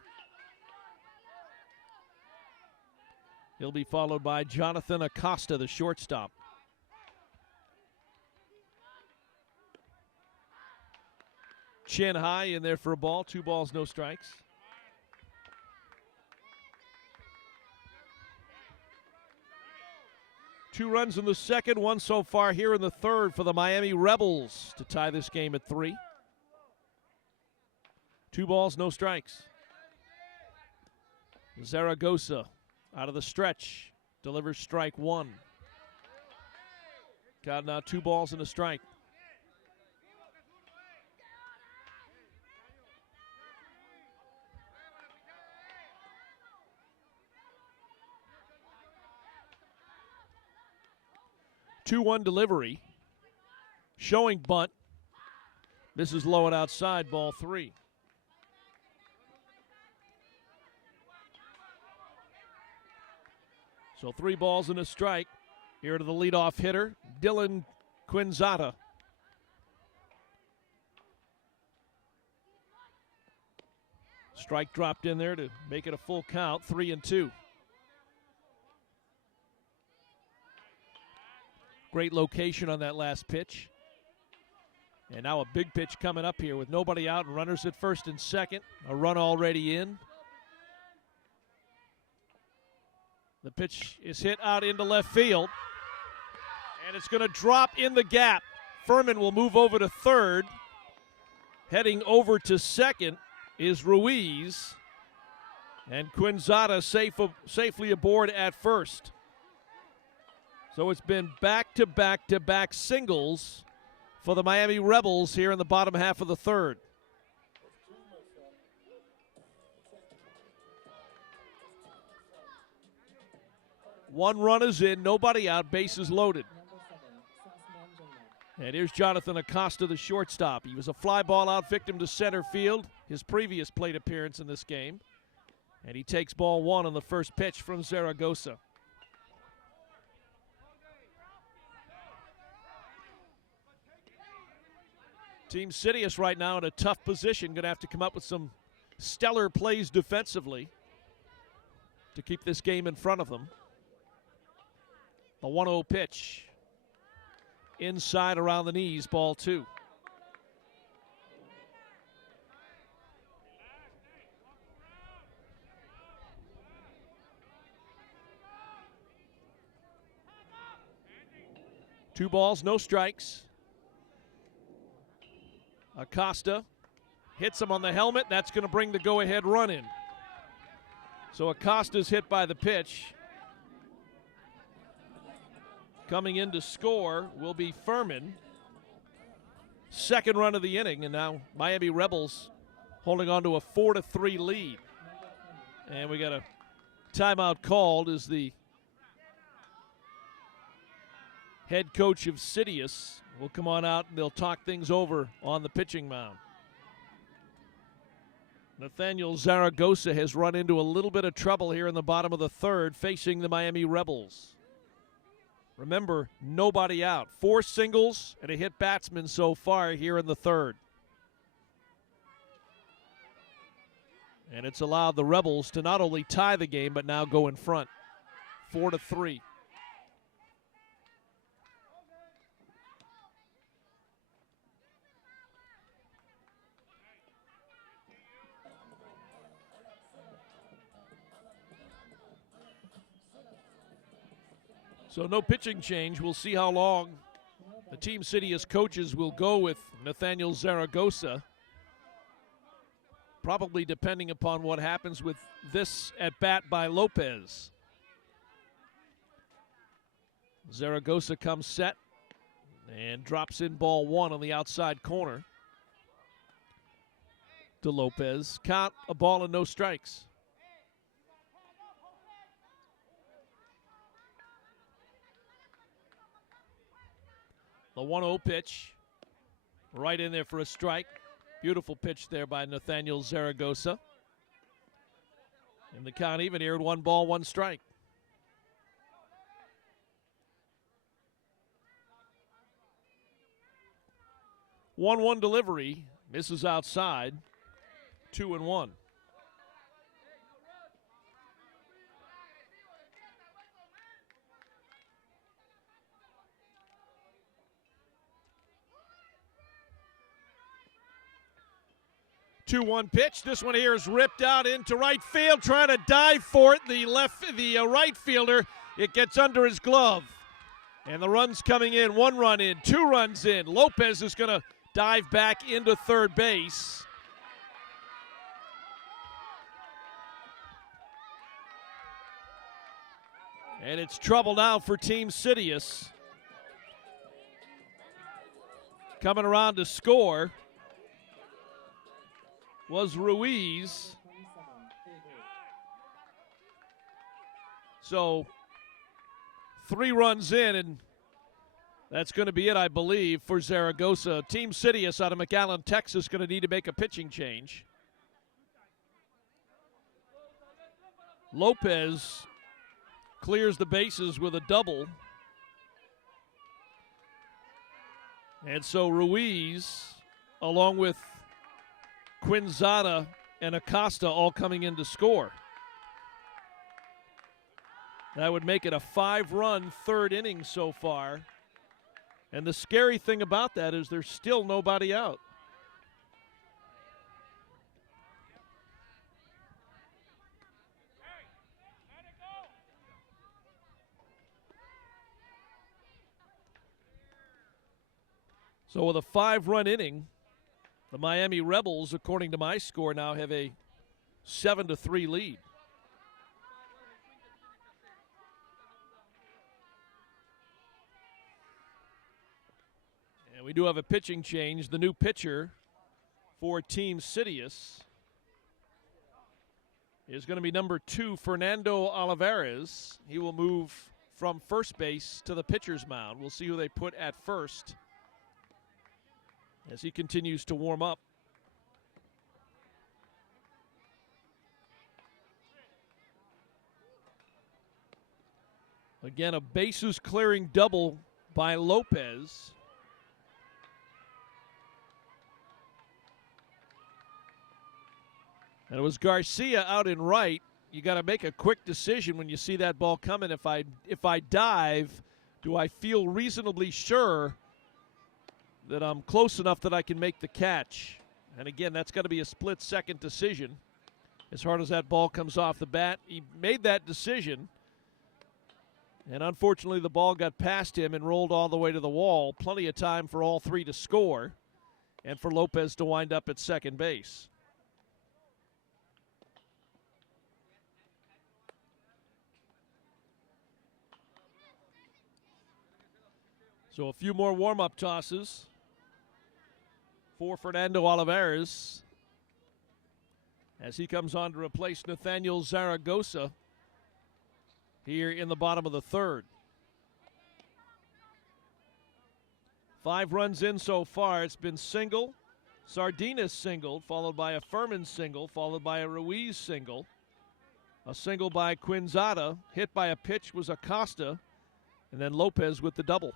He'll be followed by Jonathan Acosta, the shortstop. Chin high in there for a ball. 2 balls, no strikes. Two runs in the second, 1 so far here in the third for the Miami Rebels to tie this game at 3. 2 balls, no strikes. Zaragoza out of the stretch, delivers strike 1. Got now 2 balls and a strike. Two-one delivery, showing bunt. This is low and outside, ball 3. So 3 balls and a strike. Here to the leadoff hitter, Dylan Quinzada. Strike dropped in there to make it a full count, 3-2. Great location on that last pitch. And now a big pitch coming up here with nobody out and runners at first and second. A run already in. The pitch is hit out into left field. And it's going to drop in the gap. Furman will move over to third. Heading over to second is Ruiz. And Quinzada safely aboard at first. So it's been back-to-back-to-back singles for the Miami Rebels here in the bottom half of the third. One run is in, nobody out, bases loaded. And here's Jonathan Acosta, the shortstop. He was a fly ball out victim to center field, his previous plate appearance in this game. And he takes ball 1 on the first pitch from Zaragoza. Team CITIUS right now in a tough position. Going to have to come up with some stellar plays defensively to keep this game in front of them. The 1-0 pitch. Inside around the knees, ball 2. Two balls, no strikes. Acosta hits him on the helmet. That's going to bring the go-ahead run in. So Acosta's hit by the pitch. Coming in to score will be Furman. Second run of the inning, and now Miami Rebels holding on to a 4-3 lead. And we got a timeout called as the head coach of CITIUS will come on out and they'll talk things over on the pitching mound. Nathaniel Zaragoza has run into a little bit of trouble here in the bottom of the third facing the Miami Rebels. Remember, nobody out. 4 singles and a hit batsman so far here in the third. And it's allowed the Rebels to not only tie the game, but now go in front. 4-3. So no pitching change. We'll see how long the Team CITIUS coaches will go with Nathaniel Zaragoza. Probably depending upon what happens with this at bat by Lopez. Zaragoza comes set and drops in ball 1 on the outside corner to Lopez. Count, a ball and no strikes. The 1-0 pitch, right in there for a strike. Beautiful pitch there by Nathaniel Zaragoza. And the count even here at 1 ball, 1 strike. One delivery, misses outside, 2-1. 2-1 pitch. This one here is ripped out into right field, trying to dive for it. The right fielder, it gets under his glove. And the run's coming in. 1 run in, 2 runs in. Lopez is going to dive back into third base. And it's trouble now for Team CITIUS. Coming around to score was Ruiz. So 3 runs in, and that's going to be it, I believe, for Zaragoza. Team CITIUS out of McAllen, Texas, going to need to make a pitching change. Lopez clears the bases with a double. And so Ruiz, along with Quinzada and Acosta, all coming in to score. That would make it a 5-run third inning so far. And the scary thing about that is there's still nobody out. So with a 5-run inning, the Miami Rebels, according to my score, now have a 7-3 lead. And we do have a pitching change. The new pitcher for Team CITIUS is going to be number 2, Fernando Olivares. He will move from first base to the pitcher's mound. We'll see who they put at first as he continues to warm up. Again, a bases clearing double by Lopez. And it was Garcia out in right. You got to make a quick decision when you see that ball coming. If I dive, do I feel reasonably sure that I'm close enough that I can make the catch? And again, that's got to be a split-second decision. As hard as that ball comes off the bat, he made that decision. And unfortunately, the ball got past him and rolled all the way to the wall. Plenty of time for all three to score and for Lopez to wind up at second base. So a few more warm-up tosses for Fernando Olivares as he comes on to replace Nathaniel Zaragoza here in the bottom of the third. 5 runs in so far. It's been single, Sardinas single, followed by a Furman single, followed by a Ruiz single, a single by Quinzada, hit by a pitch was Acosta, and then Lopez with the double.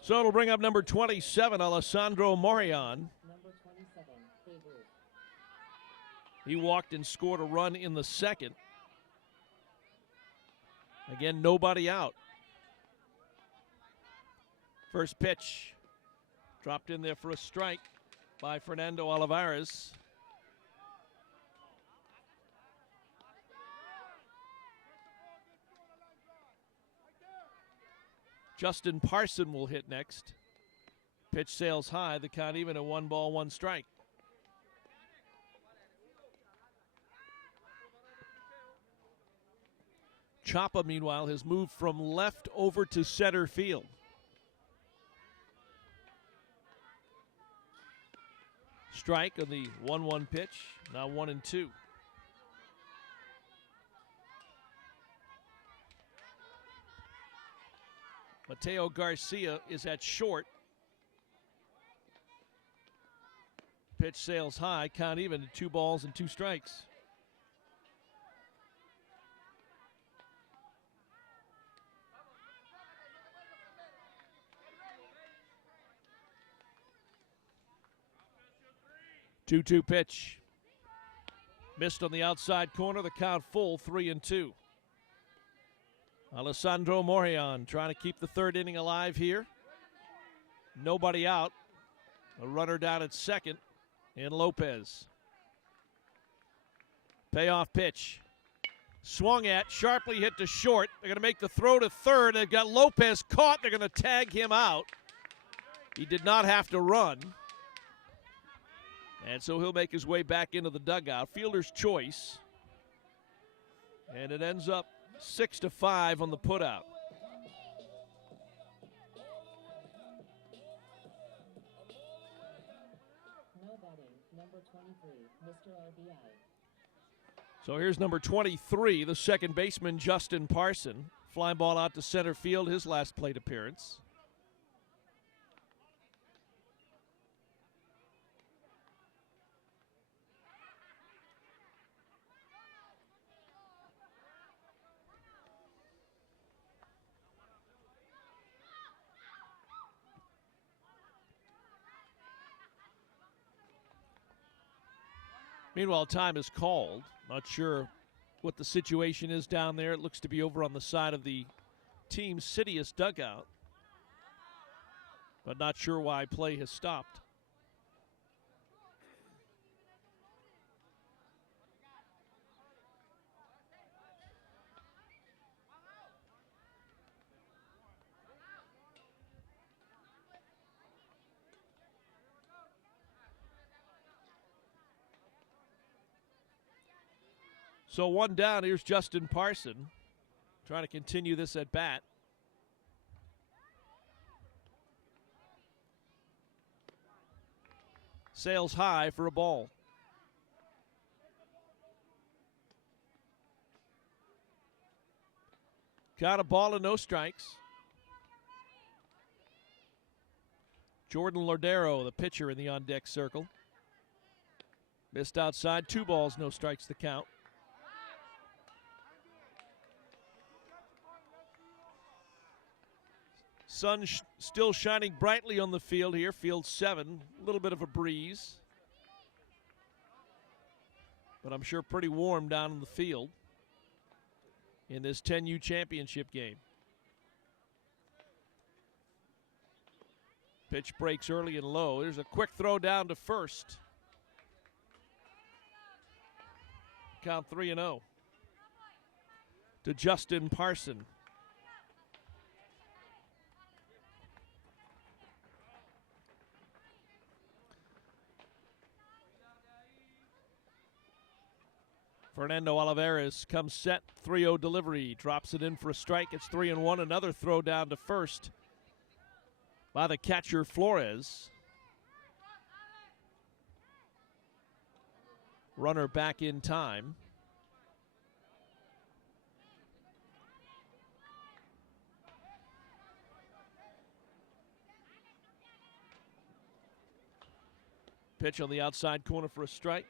So it'll bring up number 27, Alessandro Morion. Number 27, Beirut. He walked and scored a run in the second. Again, nobody out. First pitch dropped in there for a strike by Fernando Olivares. Justin Parson will hit next. Pitch sails high. The count even at 1 ball, 1 strike. Chapa, meanwhile, has moved from left over to center field. Strike on the 1-1 pitch. Now 1-2. Mateo Garcia is at short. Pitch sails high, count even at 2 balls and 2 strikes. Two-two pitch. Missed on the outside corner, the count full, 3-2. Alessandro Morion trying to keep the third inning alive here. Nobody out. A runner down at second in Lopez. Payoff pitch. Swung at, sharply hit to short. They're going to make the throw to third. They've got Lopez caught. They're going to tag him out. He did not have to run. And so he'll make his way back into the dugout. Fielder's choice. And it ends up 6-5 on the putout. No batting, number 23, Mr. RBI. So here's number 23, the second baseman, Justin Parson. Fly ball out to center field, his last plate appearance. Meanwhile, time is called. Not sure what the situation is down there. It looks to be over on the side of the Team CITIUS dugout. But not sure why play has stopped. So 1 down, here's Justin Parson trying to continue this at bat. Sails high for a ball. Got a ball and no strikes. Jordan Lordero, the pitcher in the on-deck circle. Missed outside, 2 balls, no strikes to count. Sun still shining brightly on the field here, field 7. A little bit of a breeze, but I'm sure pretty warm down in the field in this 10U championship game. Pitch breaks early and low. There's a quick throw down to first. Count 3-0 to Justin Parson. Fernando Olivares comes set, 3-0 delivery, drops it in for a strike. It's 3-1. Another throw down to first by the catcher Flores. Runner back in time. Pitch on the outside corner for a strike.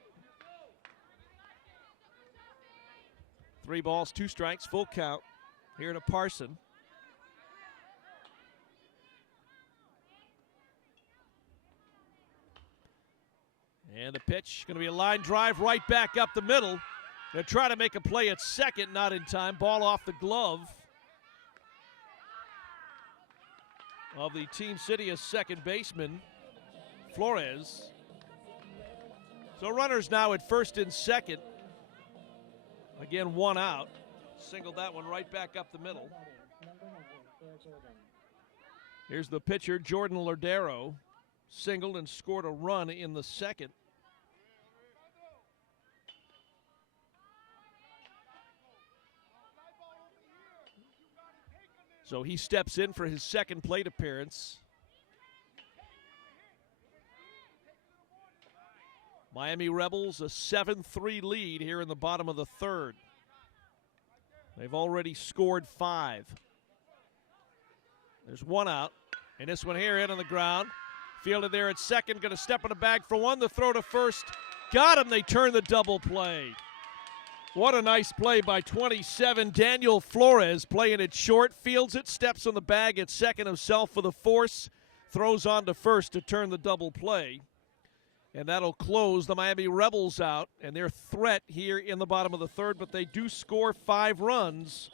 3 balls, 2 strikes, full count here to Parson. And the pitch going to be a line drive right back up the middle. They'll try to make a play at second, not in time. Ball off the glove of the Team CITIUS second baseman, Flores. So runners now at first and second. Again, 1 out. Singled that one right back up the middle. Here's the pitcher, Jordan Lardero. Singled and scored a run in the second. So he steps in for his second plate appearance. Miami Rebels a 7-3 lead here in the bottom of the third. They've already scored 5. There's 1 out, and this one here in on the ground. Fielded there at second, going to step in the bag for 1. The throw to first, got him. They turn the double play. What a nice play by 27, Daniel Flores, playing it short, fields it, steps on the bag at second himself for the force, throws on to first to turn the double play. And that'll close the Miami Rebels out and their threat here in the bottom of the third, but they do score 5 runs,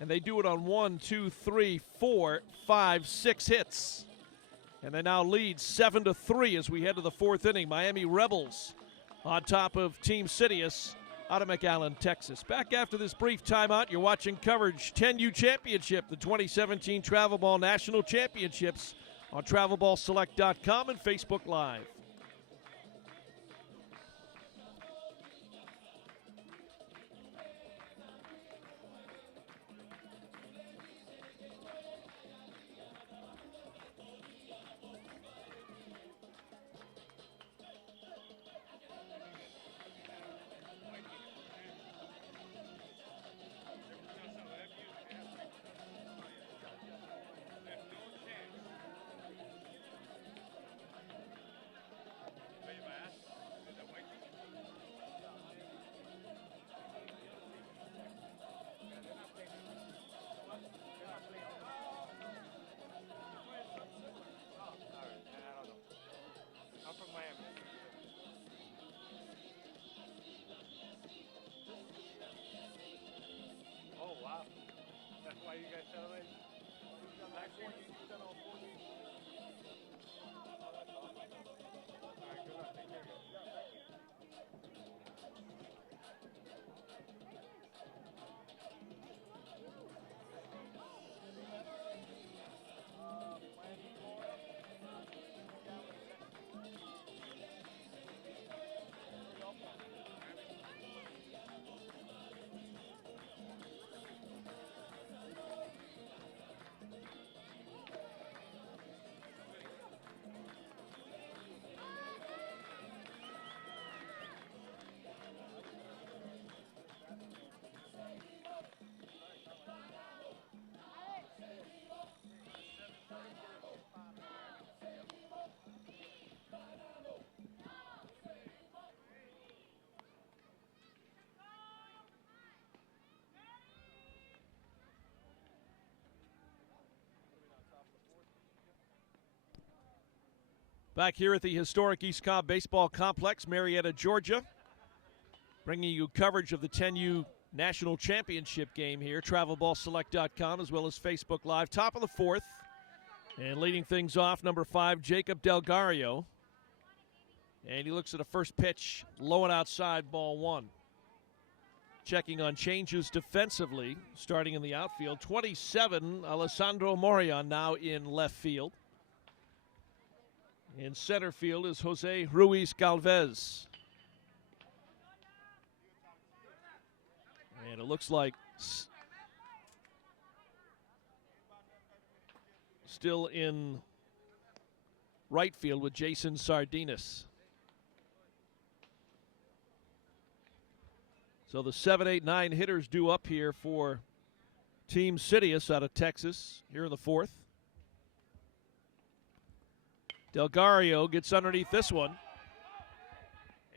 and they do it on 1, 2, 3, 4, 5, 6 hits. And they now lead 7-3 as we head to the 4th inning. Miami Rebels on top of Team CITIUS out of McAllen, Texas. Back after this brief timeout, you're watching coverage 10U Championship, the 2017 Travel Ball National Championships on TravelBallSelect.com and Facebook Live. Back here at the historic East Cobb Baseball Complex, Marietta, Georgia, bringing you coverage of the 10U National Championship game here, travelballselect.com, as well as Facebook Live. Top of the fourth, and leading things off, number 5, Jacob Delgario. And he looks at a first pitch, low and outside, ball 1. Checking on changes defensively, starting in the outfield. 27, Alessandro Morion now in left field. In center field is Jose Ruiz Galvez. And it looks like still in right field with Jason Sardinas. So the 7, 8, 9 hitters due up here for Team CITIUS out of Texas here in the fourth. Delgario gets underneath this one.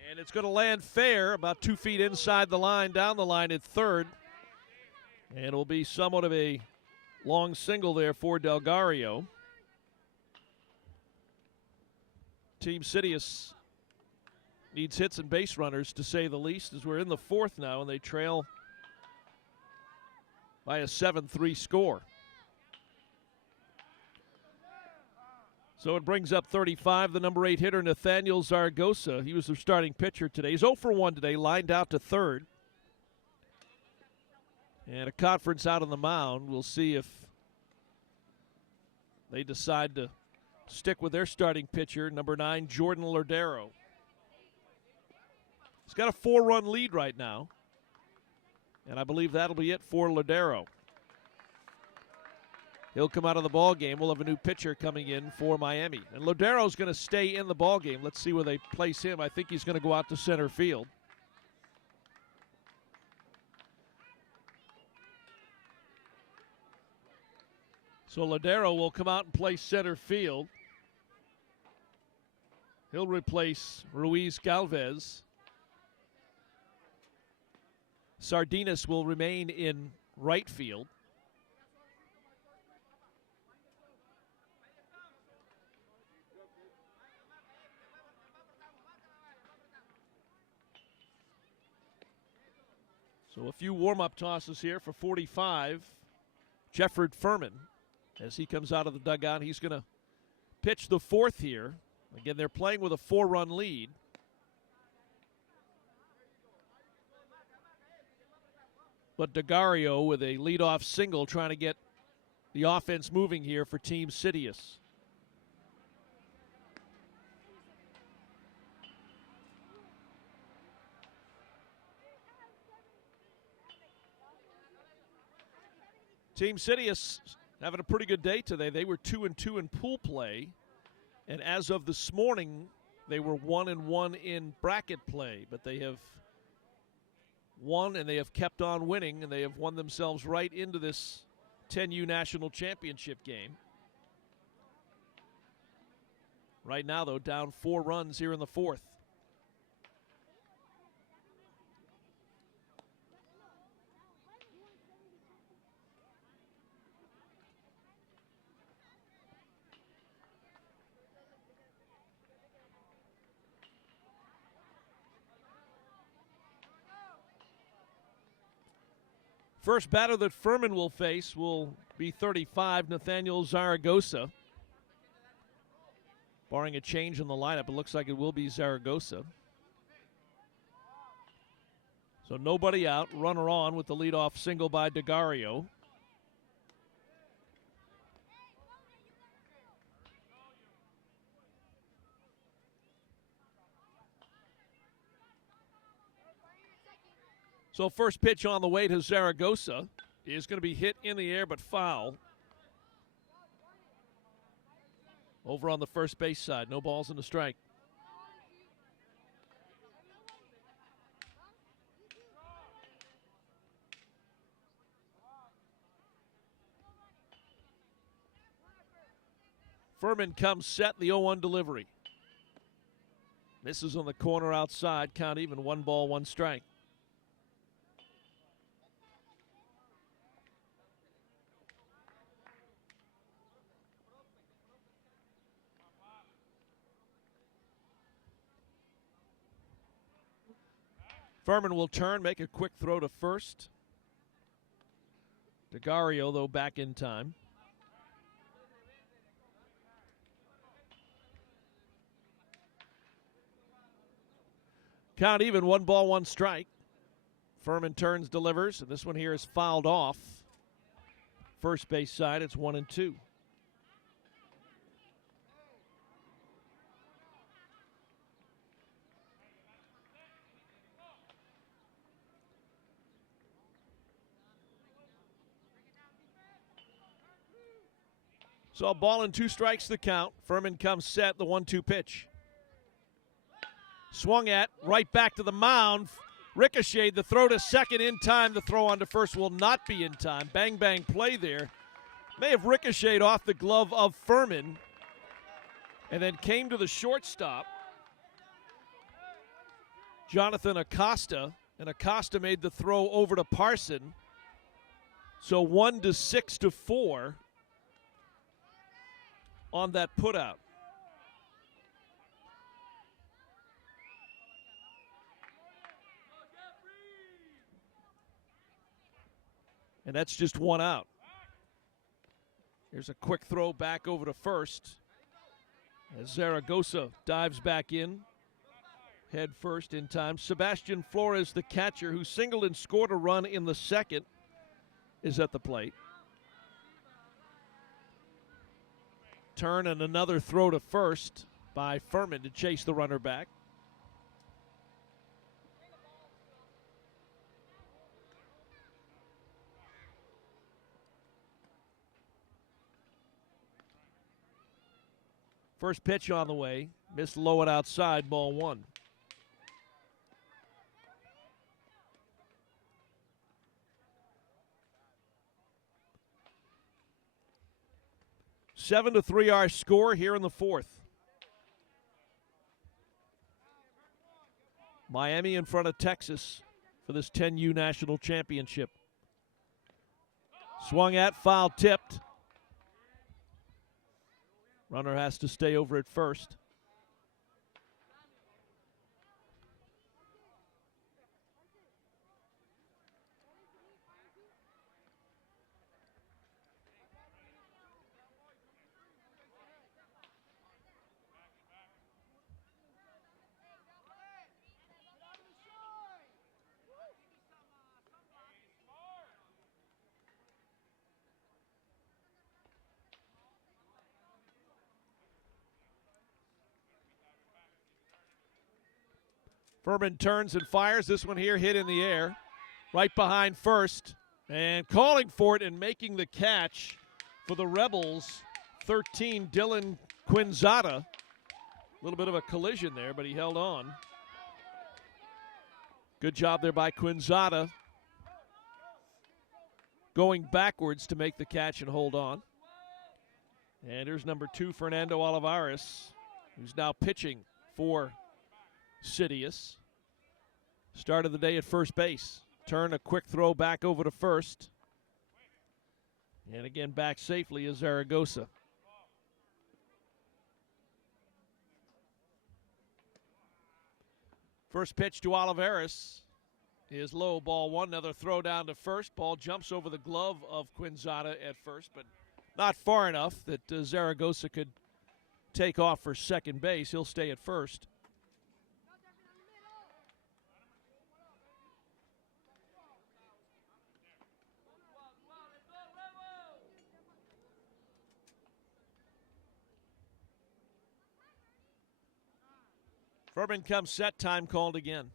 And it's going to land fair, about 2 feet inside the line, down the line at third. And it'll be somewhat of a long single there for Delgario. Team CITIUS needs hits and base runners, to say the least, as we're in the fourth now, and they trail by a 7-3 score. So it brings up 35, the number 8 hitter, Nathaniel Zaragoza. He was their starting pitcher today. He's 0 for 1 today, lined out to third. And a conference out on the mound. We'll see if they decide to stick with their starting pitcher, number 9, Jordan Lardero. He's got a 4-run lead right now, and I believe that'll be it for Lardero. He'll come out of the ball game. We'll have a new pitcher coming in for Miami. And Lardero's going to stay in the ball game. Let's see where they place him. I think he's going to go out to center field. So Lardero will come out and play center field. He'll replace Ruiz Galvez. Sardinas will remain in right field. So a few warm-up tosses here for 45. Jefford Furman, as he comes out of the dugout, he's going to pitch the fourth here. Again, they're playing with a 4-run lead. But Delgario with a leadoff single trying to get the offense moving here for Team CITIUS. Team CITIUS having a pretty good day today. They were 2-2 in pool play, and as of this morning, they were 1-1 in bracket play, but they have won and they have kept on winning, and they have won themselves right into this 10U National Championship game. Right now, though, down 4 runs here in the fourth. First batter that Furman will face will be 35, Nathaniel Zaragoza. Barring a change in the lineup, it looks like it will be Zaragoza. So nobody out, runner on with the leadoff single by Delgario. So first pitch on the way to Zaragoza is going to be hit in the air but foul. Over on the first base side, no balls and a strike. Furman comes set, the 0-1 delivery. Misses on the corner outside, count even, 1 ball, 1 strike. Furman will turn, make a quick throw to first. DeGario, though, back in time. Count even, 1 ball, 1 strike. Furman turns, delivers, and this one here is fouled off. First base side, it's 1-2. So a ball and 2 strikes the count. Furman comes set, the 1-2 pitch. Swung at, right back to the mound. Ricocheted, the throw to second in time. The throw on to first will not be in time. Bang, bang play there. May have ricocheted off the glove of Furman and then came to the shortstop, Jonathan Acosta, and Acosta made the throw over to Parson. So 1-6-4 on that putout. And that's just 1 out. Here's a quick throw back over to first as Zaragoza dives back in. Head first in time. Sebastian Flores, the catcher, who singled and scored a run in the second, is at the plate. Turn and another throw to first by Furman to chase the runner back. First pitch on the way. Missed low and outside, ball 1. Seven to 3 our score here in the 4th. Miami in front of Texas for this 10U national championship. Swung at, foul tipped. Runner has to stay over at first. Furman turns and fires. This one here hit in the air, right behind first. And calling for it and making the catch for the Rebels, 13, Dylan Quinzada. A little bit of a collision there, but he held on. Good job there by Quinzada, going backwards to make the catch and hold on. And here's number 2, Fernando Olivares, who's now pitching for CITIUS. Start of the day at first base. Turn, a quick throw back over to first. And again back safely is Zaragoza. First pitch to Olivares is low, ball 1. Another throw down to first. Ball jumps over the glove of Quinzada at first, but not far enough that Zaragoza could take off for second base. He'll stay at first. Furman comes set, time called again.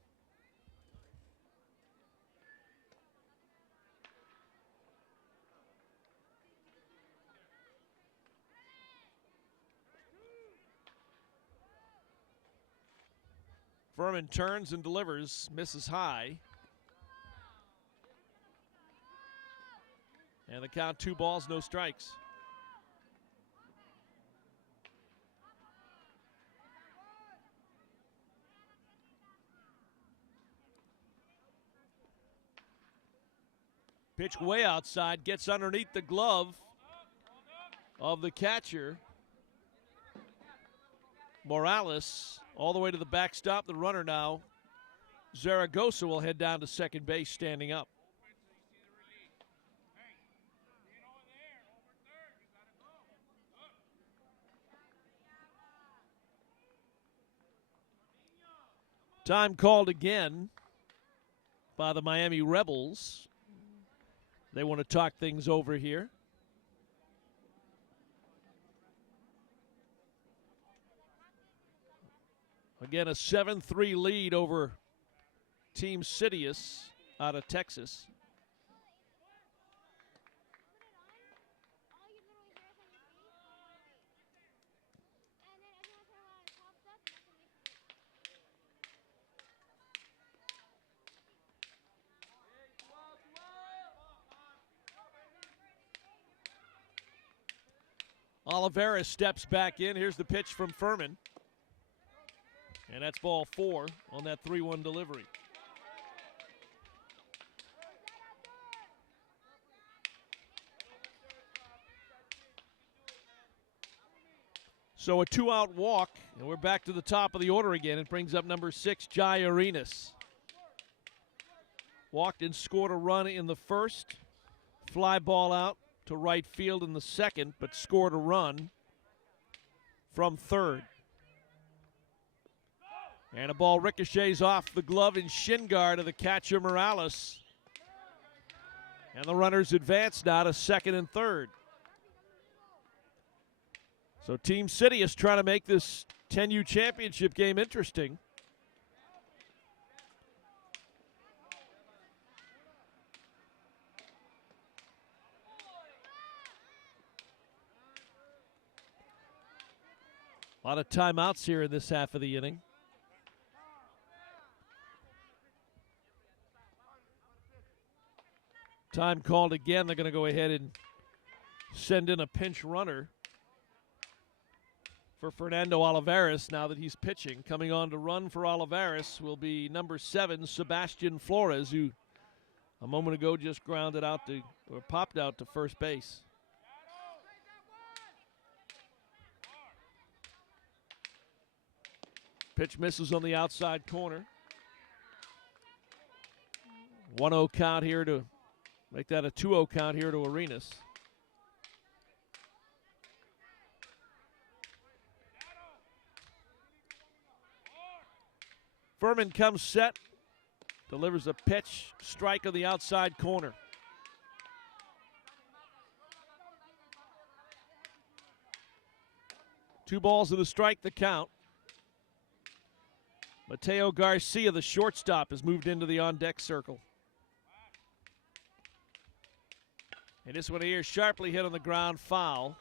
Furman turns and delivers, misses high. And the count 2 balls, no strikes. Pitch way outside, gets underneath the glove of the catcher. Morales all the way to the backstop. The runner now Zaragoza will head down to second base standing up. Time called again by the Miami Rebels. They want to talk things over here. Again, a 7-3 lead over Team CITIUS out of Texas. Oliveira steps back in. Here's the pitch from Furman. And that's ball 4 on that 3-1 delivery. So a 2-out walk, and we're back to the top of the order again. It brings up number 6, Jai Arenas. Walked and scored a run in the first. Fly ball out to right field in the second, but scored a run from third. And a ball ricochets off the glove and shin guard of the catcher, Morales. And the runners advance now to second and third. So Team CITIUS trying to make this 10U championship game interesting. A lot of timeouts here in this half of the inning. Time called again. They're going to go ahead and send in a pinch runner for Fernando Olivares now that he's pitching. Coming on to run for Olivares will be number 7, Sebastian Flores, who a moment ago just grounded out to, or popped out to first base. Pitch misses on the outside corner. 1-0 count here to make that a 2-0 count here to Arenas. Furman comes set, delivers a pitch, strike on the outside corner. Two balls and a strike, the count. Mateo Garcia, the shortstop, has moved into the on-deck circle. And this one here, sharply hit on the ground, foul.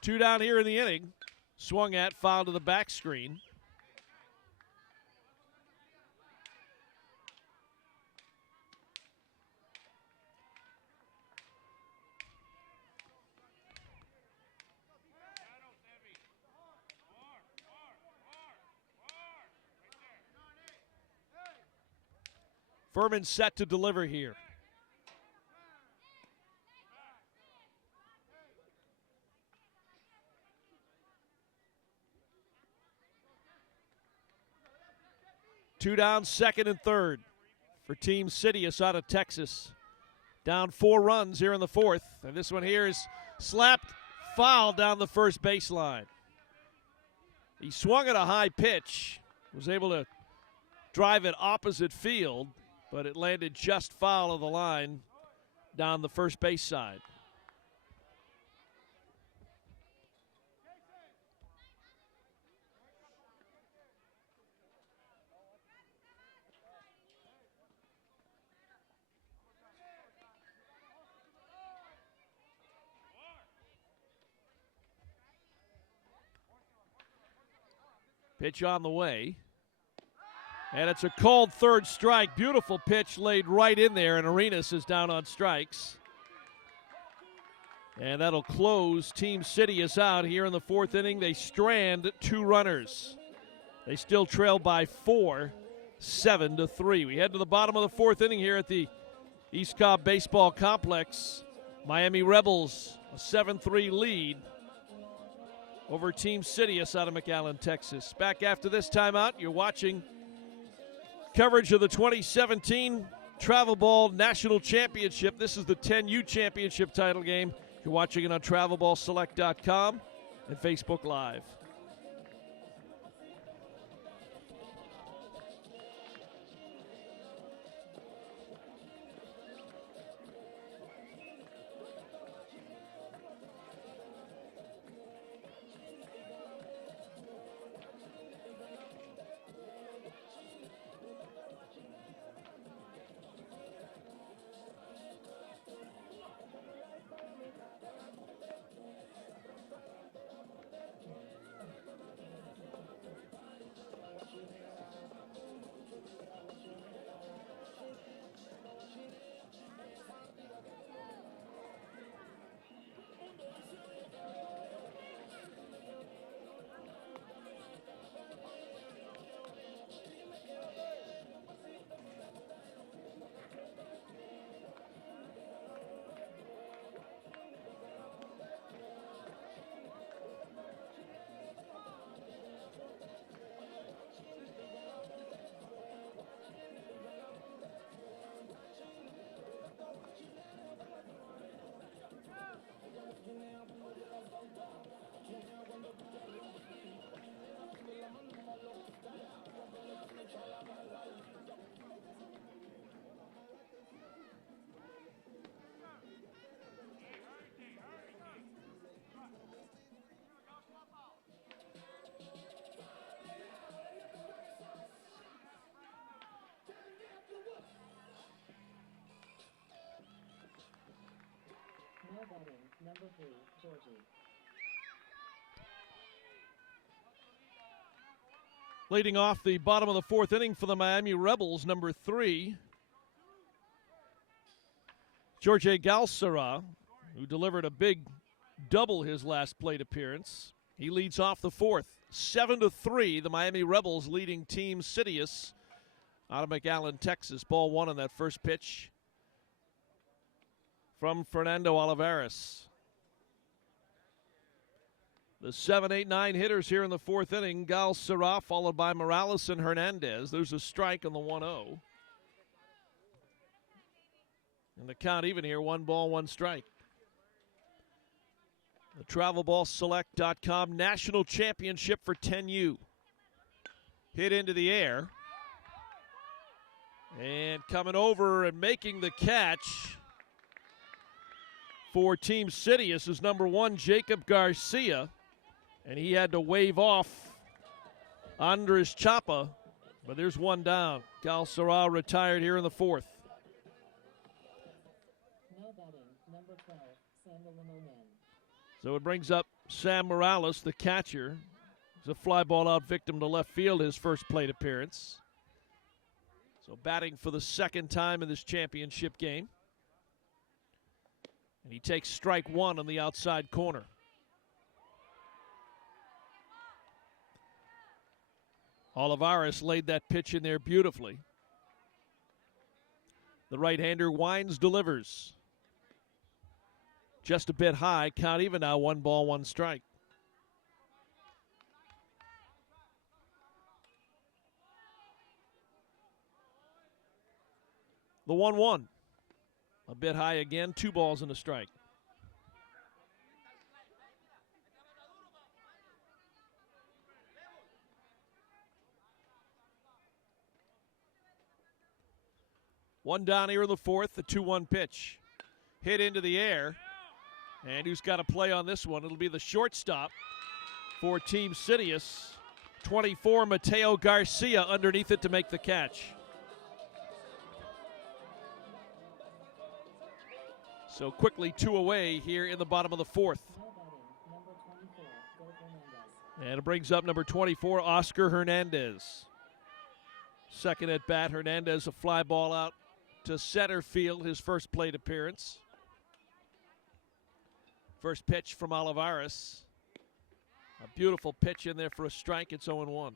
Two down here in the inning. Swung at, foul to the back screen. Furman set to deliver here. Two down, second and third for Team CITIUS out of Texas. Down 4 runs here in the fourth. And this one here is slapped foul down the first baseline. He swung at a high pitch, was able to drive it opposite field, but it landed just foul of the line down the first base side. Pitch on the way. And it's a called third strike. Beautiful pitch laid right in there, and Arenas is down on strikes. And that'll close Team CITIUS out here in the fourth inning. They strand 2 runners. They still trail by 4, 7-3. We head to the bottom of the fourth inning here at the East Cobb Baseball Complex. Miami Rebels, a 7-3 lead over Team CITIUS out of McAllen, Texas. Back after this timeout, you're watching coverage of the 2017 Travel Ball National Championship. This is the 10U Championship title game. You're watching it on TravelBallSelect.com and Facebook Live. Now batting, number 3, Georgie. Leading off the bottom of the fourth inning for the Miami Rebels, number 3, Georgie Galsara, who delivered a big double his last plate appearance. He leads off the fourth. 7-3, the Miami Rebels leading Team CITIUS out of McAllen, Texas. Ball one on that first pitch from Fernando Olivares. The 7, 8, 9 hitters here in the fourth inning. Gal Serra followed by Morales and Hernandez. There's a strike on the 1-0. And the count even here, 1 ball, 1 strike. The TravelBallSelect.com National Championship for 10U. Hit into the air. And coming over and making the catch for Team CITIUS is number 1, Jacob Garcia. And he had to wave off Andres Chapa, but there's one down. Gal Serra retired here in the fourth. Now batting, number 12, Samuel Limonen. So it brings up Sam Morales, the catcher. He's a fly ball out victim to left field, his first plate appearance. So batting for the second time in this championship game. And he takes strike 1 on the outside corner. Olivares laid that pitch in there beautifully. The right-hander winds, delivers. Just a bit high, count even now, 1 ball, 1 strike. The 1-1. A bit high again, 2 balls and a strike. One down here in the fourth, the 2-1 pitch. Hit into the air. And who's got a play on this one? It'll be the shortstop for Team CITIUS. 24, Mateo Garcia underneath it to make the catch. So quickly 2 away here in the bottom of the fourth. Now batting, number 24, Philip Hernandez. And it brings up number 24, Oscar Hernandez. Second at bat, Hernandez, a fly ball out to center field, his first plate appearance. First pitch from Olivares. A beautiful pitch in there for a strike. It's 0-1.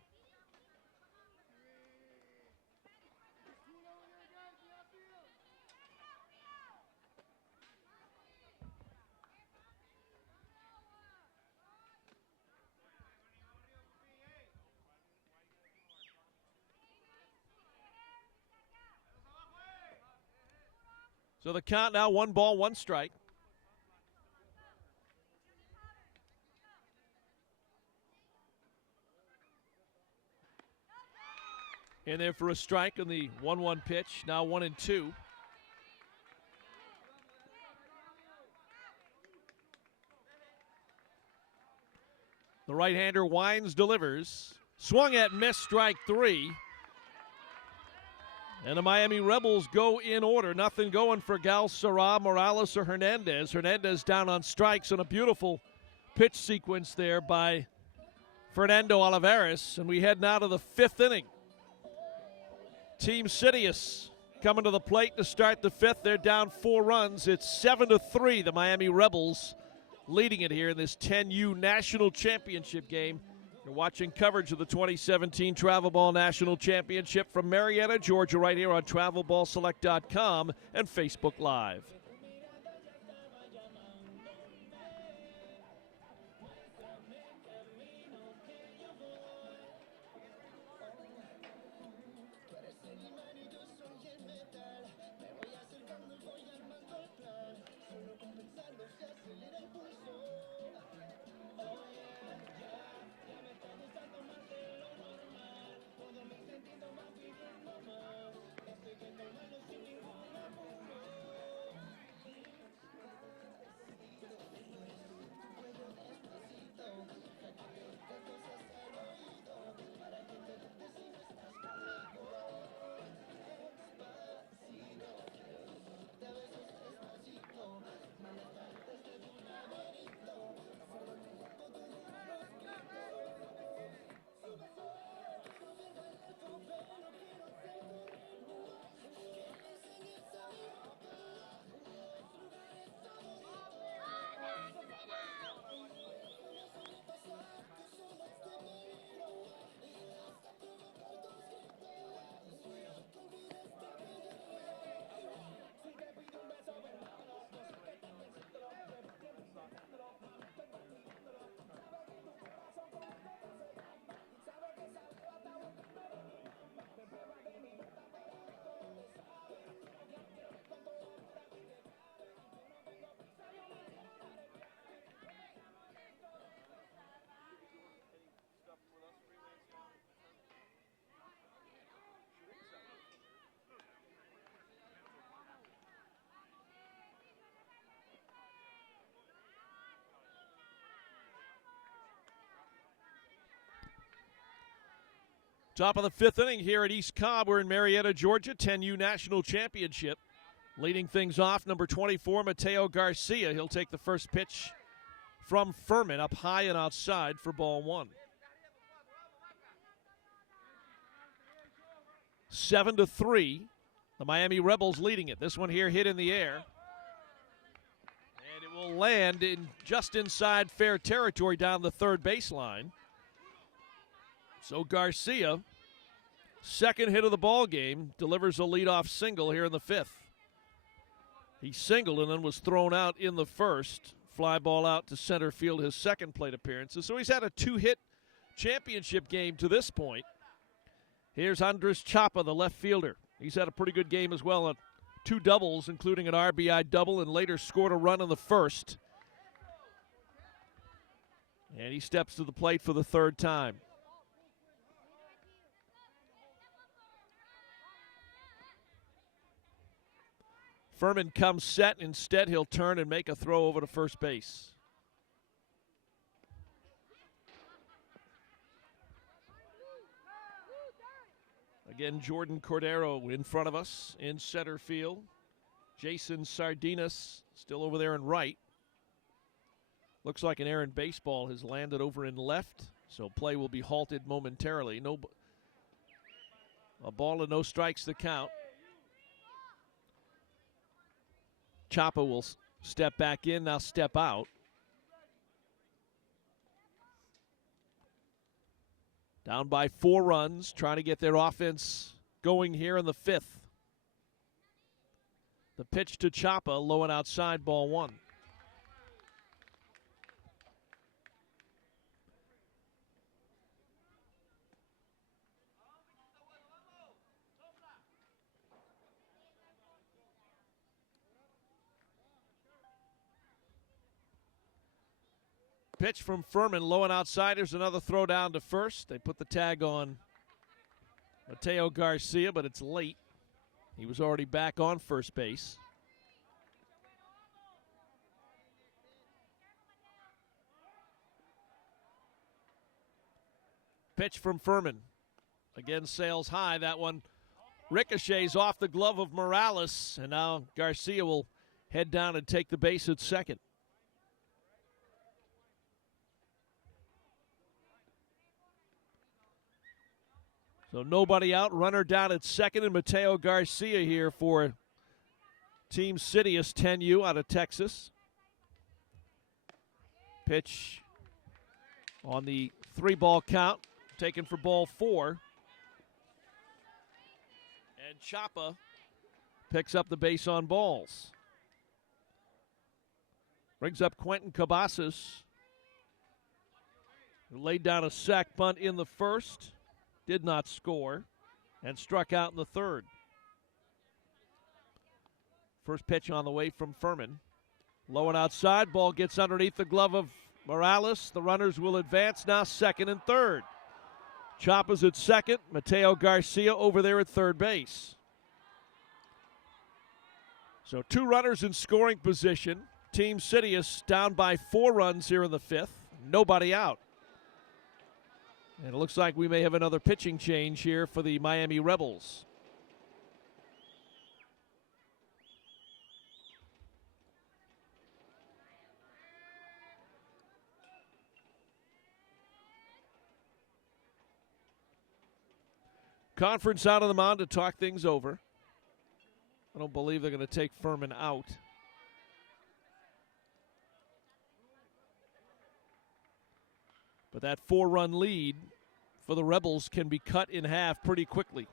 So the count now 1 ball, 1 strike. In there for a strike on the 1-1 pitch. Now 1-2. The right-hander winds, delivers. Swung at, missed, strike 3. And the Miami Rebels go in order. Nothing going for Gal Sarah, Morales, or Hernandez. Hernandez down on strikes on a beautiful pitch sequence there by Fernando Olivares. And we head now to the 5th inning. Team CITIUS coming to the plate to start the 5th. They're down 4 runs. It's 7-3. The Miami Rebels leading it here in this 10U National Championship game. You're watching coverage of the 2017 Travel Ball National Championship from Marietta, Georgia, right here on TravelBallSelect.com and Facebook Live. Top of the 5th inning here at East Cobb. We're in Marietta, Georgia, 10U National Championship. Leading things off, number 24, Mateo Garcia. He'll take the first pitch from Furman, up high and outside for ball 1. 7-3. The Miami Rebels leading it. This one here hit in the air. And it will land in just inside fair territory down the third baseline. So Garcia, second hit of the ball game, delivers a leadoff single here in the 5th. He singled and then was thrown out in the first. Fly ball out to center field, his second plate appearance. So he's had a 2-hit championship game to this point. Here's Andres Chapa, the left fielder. He's had a pretty good game as well on 2 doubles, including an RBI double, and later scored a run in the first. And he steps to the plate for the 3rd time. Furman comes set. Instead, he'll turn and make a throw over to first base. Again, Jordan Cordero in front of us in center field. Jason Sardinas still over there in right. Looks like an errant baseball has landed over in left, so play will be halted momentarily. A ball and no strikes to count. Chapa will step back in, now step out. Down by 4 runs, trying to get their offense going here in the 5th. The pitch to Chapa, low and outside, ball 1. Pitch from Furman, low and outside. There's another throw down to first. They put the tag on Mateo Garcia, but it's late. He was already back on first base. Pitch from Furman. Again, sails high. That one ricochets off the glove of Morales, and now Garcia will head down and take the base at second. So nobody out, runner down at second, and Mateo Garcia here for Team CITIUS 10U out of Texas. Pitch on the 3-ball count, taken for ball 4. And Chapa picks up the base on balls. Brings up Quentin Cabasas, who laid down a sac bunt in the first, did not score, and struck out in the third. First pitch on the way from Furman. Low and outside, ball gets underneath the glove of Morales. The runners will advance now second and third. Chapa's at second, Mateo Garcia over there at third base. So 2 runners in scoring position. Team CITIUS down by 4 runs here in the 5th. Nobody out. And it looks like we may have another pitching change here for the Miami Rebels. Conference out on the mound to talk things over. I don't believe they're going to take Furman out. But that 4-run lead for the Rebels can be cut in half pretty quickly.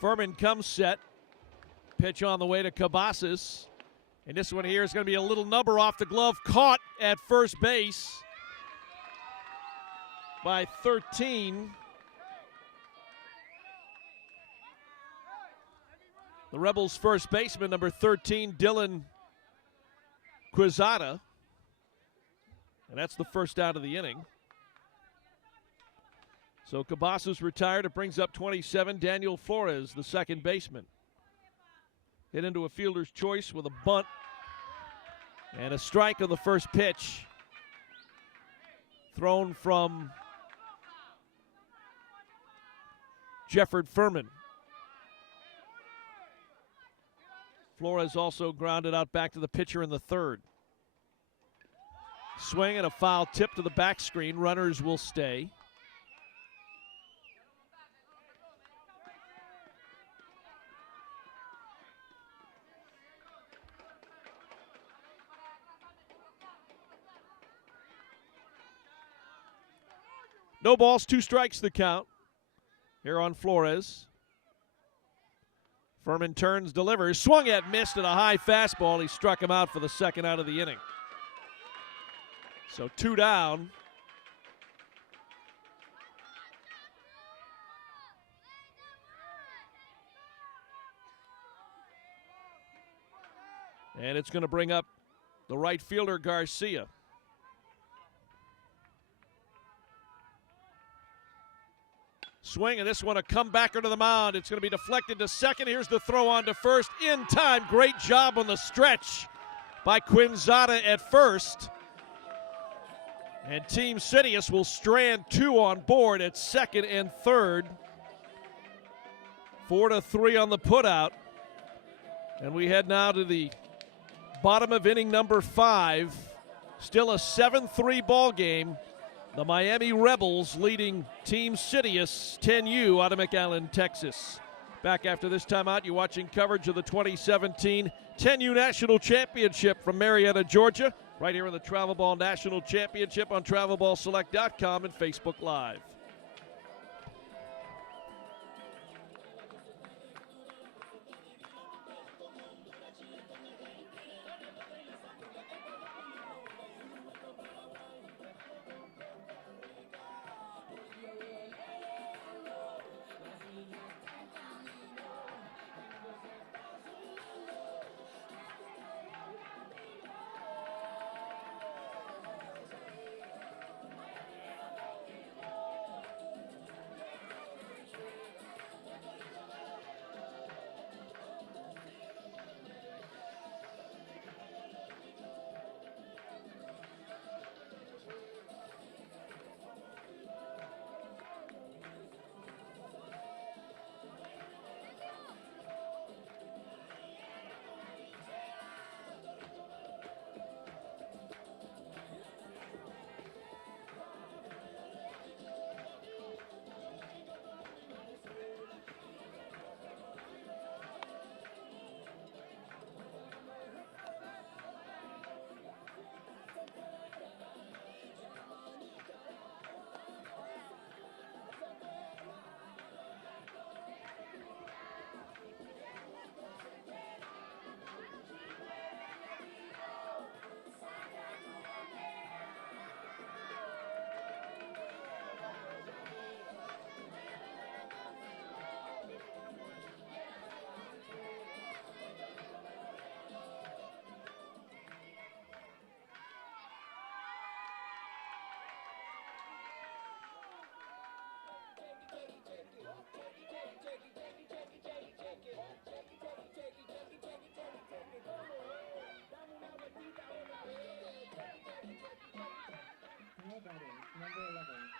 Furman comes set. Pitch on the way to Cabasas. And this one here is going to be a little number off the glove. Caught at first base by 13. The Rebels' first baseman, number 13, Dylan Quezada. And that's the first out of the inning. So Cabasas retired. It brings up 27, Daniel Flores, the second baseman. Hit into a fielder's choice with a bunt and a strike on the first pitch. Thrown from Jefford Furman. Flores also grounded out back to the pitcher in the third. Swing and a foul tip to the back screen. Runners will stay. No balls, 2 strikes the count here on Flores. Furman turns, delivers, swung at, missed at a high fastball. He struck him out for the second out of the inning. So 2 down. And it's going to bring up the right fielder, Garcia. Swing, and this one a comebacker to the mound. It's going to be deflected to second. Here's the throw on to first. In time. Great job on the stretch by Quezada at first. And Team CITIUS will strand 2 on board at second and third. 4-3 on the putout. And we head now to the bottom of inning number 5. Still a 7-3 ball game. The Miami Rebels leading Team CITIUS 10U out of McAllen, Texas. Back after this timeout, you're watching coverage of the 2017 10U National Championship from Marietta, Georgia, right here in the Travel Ball National Championship on TravelBallSelect.com and Facebook Live.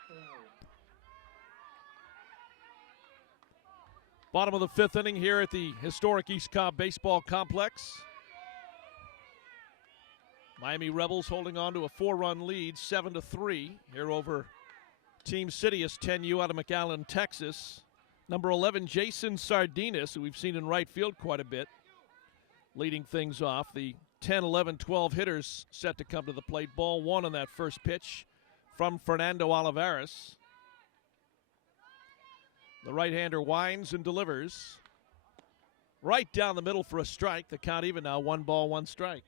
play. Bottom of the fifth inning here at the historic East Cobb Baseball Complex. Miami Rebels holding on to a 4-run lead, 7-3 here over Team CITIUS 10U out of McAllen, Texas. Number 11, Jason Sardinas, who we've seen in right field quite a bit, leading things off. The 10, 11, 12 hitters set to come to the plate. Ball one on that first pitch from Fernando Olivares. The right-hander winds and delivers right down the middle for a strike. The count even now, 1 ball, 1 strike.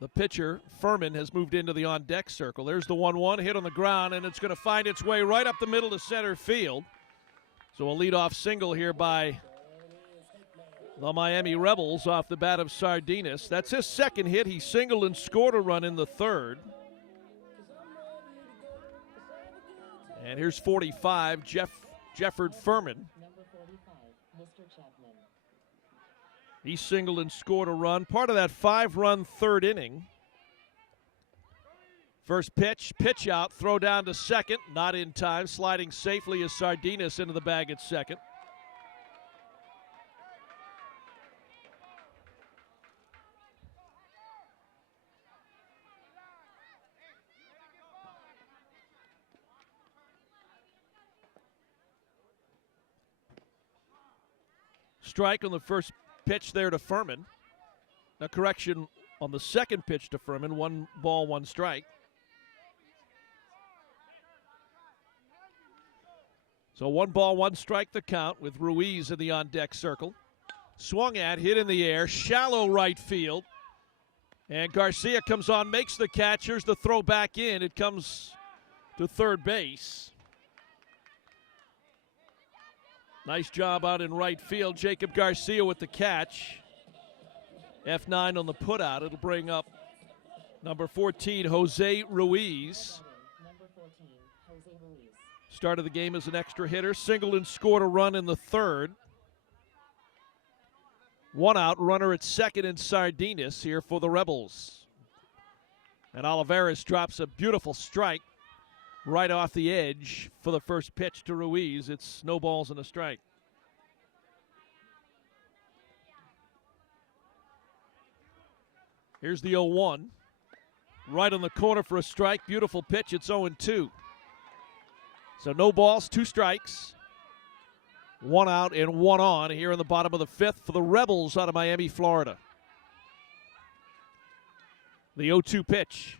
The pitcher, Furman, has moved into the on-deck circle. There's the 1-1 hit on the ground, and it's going to find its way right up the middle to center field. So a leadoff single here by the Miami Rebels off the bat of Sardinas. That's his second hit. He singled and scored a run in the third. And here's 45, Jefford Furman. Number 45, Mr. Chapman. He singled and scored a run, part of that 5-run third inning. First pitch out, throw down to second, not in time. Sliding safely is Sardinas into the bag at second. Strike on the first pitch there to Furman. A correction on the second pitch to Furman. 1 ball, 1 strike. So 1 ball, 1 strike the count with Ruiz in the on-deck circle. Swung at, hit in the air, shallow right field. And Garcia comes on, makes the catch. Here's the throw back in. It comes to third base. Nice job out in right field. Jacob Garcia with the catch. F9 on the putout. It'll bring up number 14, Jose Ruiz. Number 14, Jose Ruiz. Started the game as an extra hitter. Singled and scored a run in the third. 1 out, runner at second in Sardinas here for the Rebels. And Olivares drops a beautiful strike right off the edge for the first pitch to Ruiz. It's no balls and a strike. Here's the 0-1. Right on the corner for a strike. Beautiful pitch. It's 0-2. So no balls, 2 strikes. 1 out and 1 on here in the bottom of the fifth for the Rebels out of Miami, Florida. The 0-2 pitch.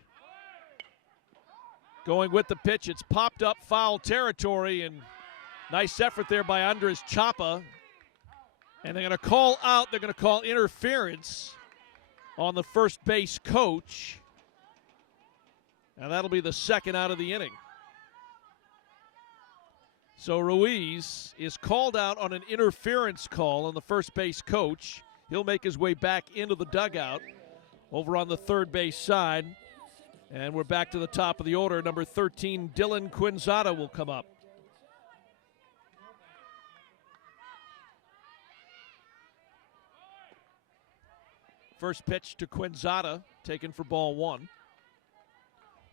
Going with the pitch, it's popped up foul territory, and nice effort there by Andres Chapa. And they're going to call out, they're going to call interference on the first base coach. And that'll be the second out of the inning. So Ruiz is called out on an interference call on the first base coach. He'll make his way back into the dugout over on the third base side. And we're back to the top of the order. Number 13, Dylan Quinzada will come up. First pitch to Quinzada, taken for ball 1.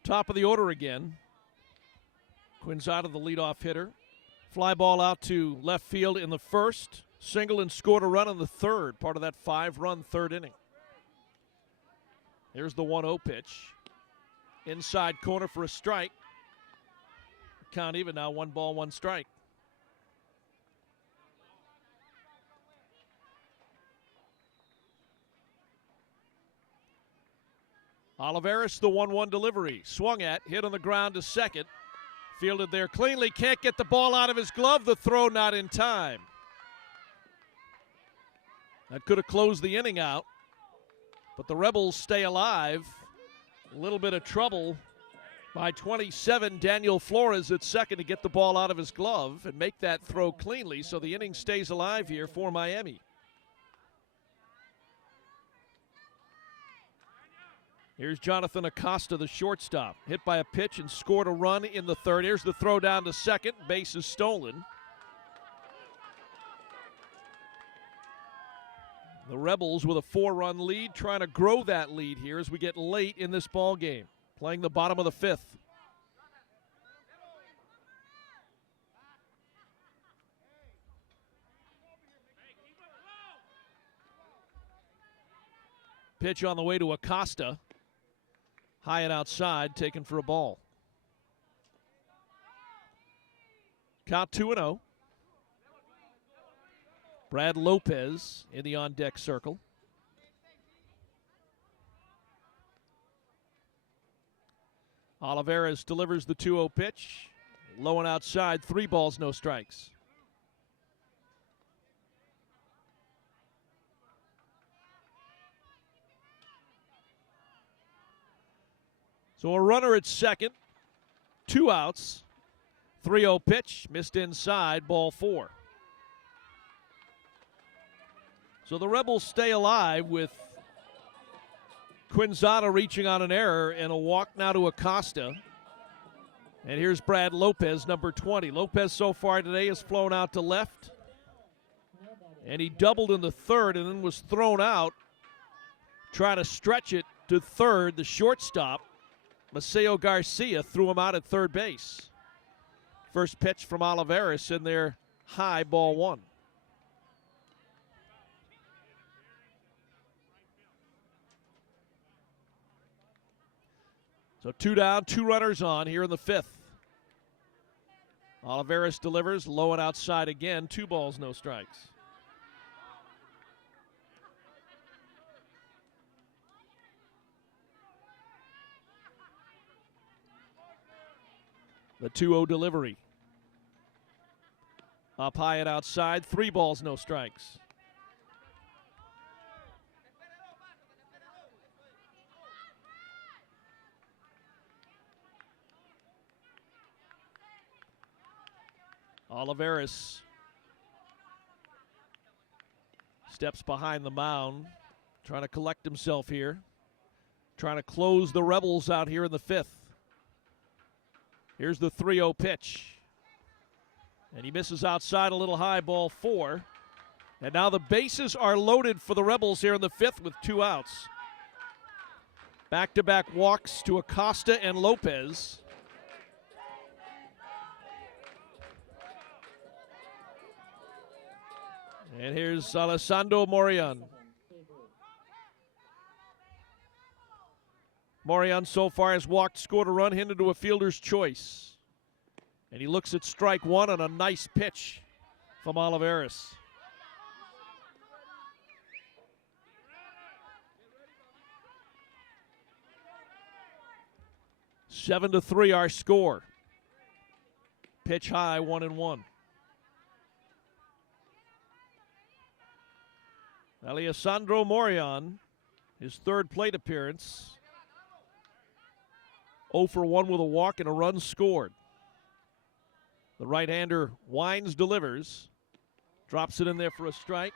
Top of the order again. Quinzada, the leadoff hitter. Fly ball out to left field in the first. Single and scored a run in the third, part of that 5-run third inning. Here's the 1-0 pitch. Inside corner for a strike. Count even now, 1 ball, 1 strike. Olivares, the 1-1 delivery. Swung at, hit on the ground to second. Fielded there cleanly, can't get the ball out of his glove. The throw not in time. That could have closed the inning out. But the Rebels stay alive. A little bit of trouble by 27, Daniel Flores at second to get the ball out of his glove and make that throw cleanly, so the inning stays alive here for Miami. Here's Jonathan Acosta, the shortstop. Hit by a pitch and scored a run in the third. Here's the throw down to second. Base is stolen. The Rebels with a 4-run lead, trying to grow that lead here as we get late in this ball game, playing the bottom of the 5th. Pitch on the way to Acosta. High and outside, taken for a ball. Count 2-0. Brad Lopez in the on-deck circle. Olivares delivers the 2-0 pitch. Low and outside, 3 balls, no strikes. So a runner at second, 2 outs, 3-0 pitch, missed inside, ball 4. So the Rebels stay alive with Quinzada reaching on an error and a walk now to Acosta. And here's Brad Lopez, number 20. Lopez so far today has flown out to left. And he doubled in the 3rd and then was thrown out, trying to stretch it to 3rd. The shortstop, Maceo Garcia, threw him out at 3rd base. First pitch from Olivares in there, high, ball 1. So 2 down, 2 runners on here in the 5th. Olivares delivers, low and outside again, 2 balls, no strikes. The 2-0 delivery. Up high and outside, 3 balls, no strikes. Olivares steps behind the mound, trying to collect himself here, trying to close the Rebels out here in the 5th. Here's the 3-0 pitch. And he misses outside, a little high, ball 4. And now the bases are loaded for the Rebels here in the 5th with 2 outs. Back-to-back walks to Acosta and Lopez. And here's Alessandro Morion. Morion so far has walked, scored a run, hit into a fielder's choice. And he looks at strike 1 on a nice pitch from Olivares. Seven to 3 our score. Pitch high, 1-1. Alessandro Morion, his 3rd plate appearance. 0 for 1 with a walk and a run scored. The right-hander winds, delivers, drops it in there for a strike.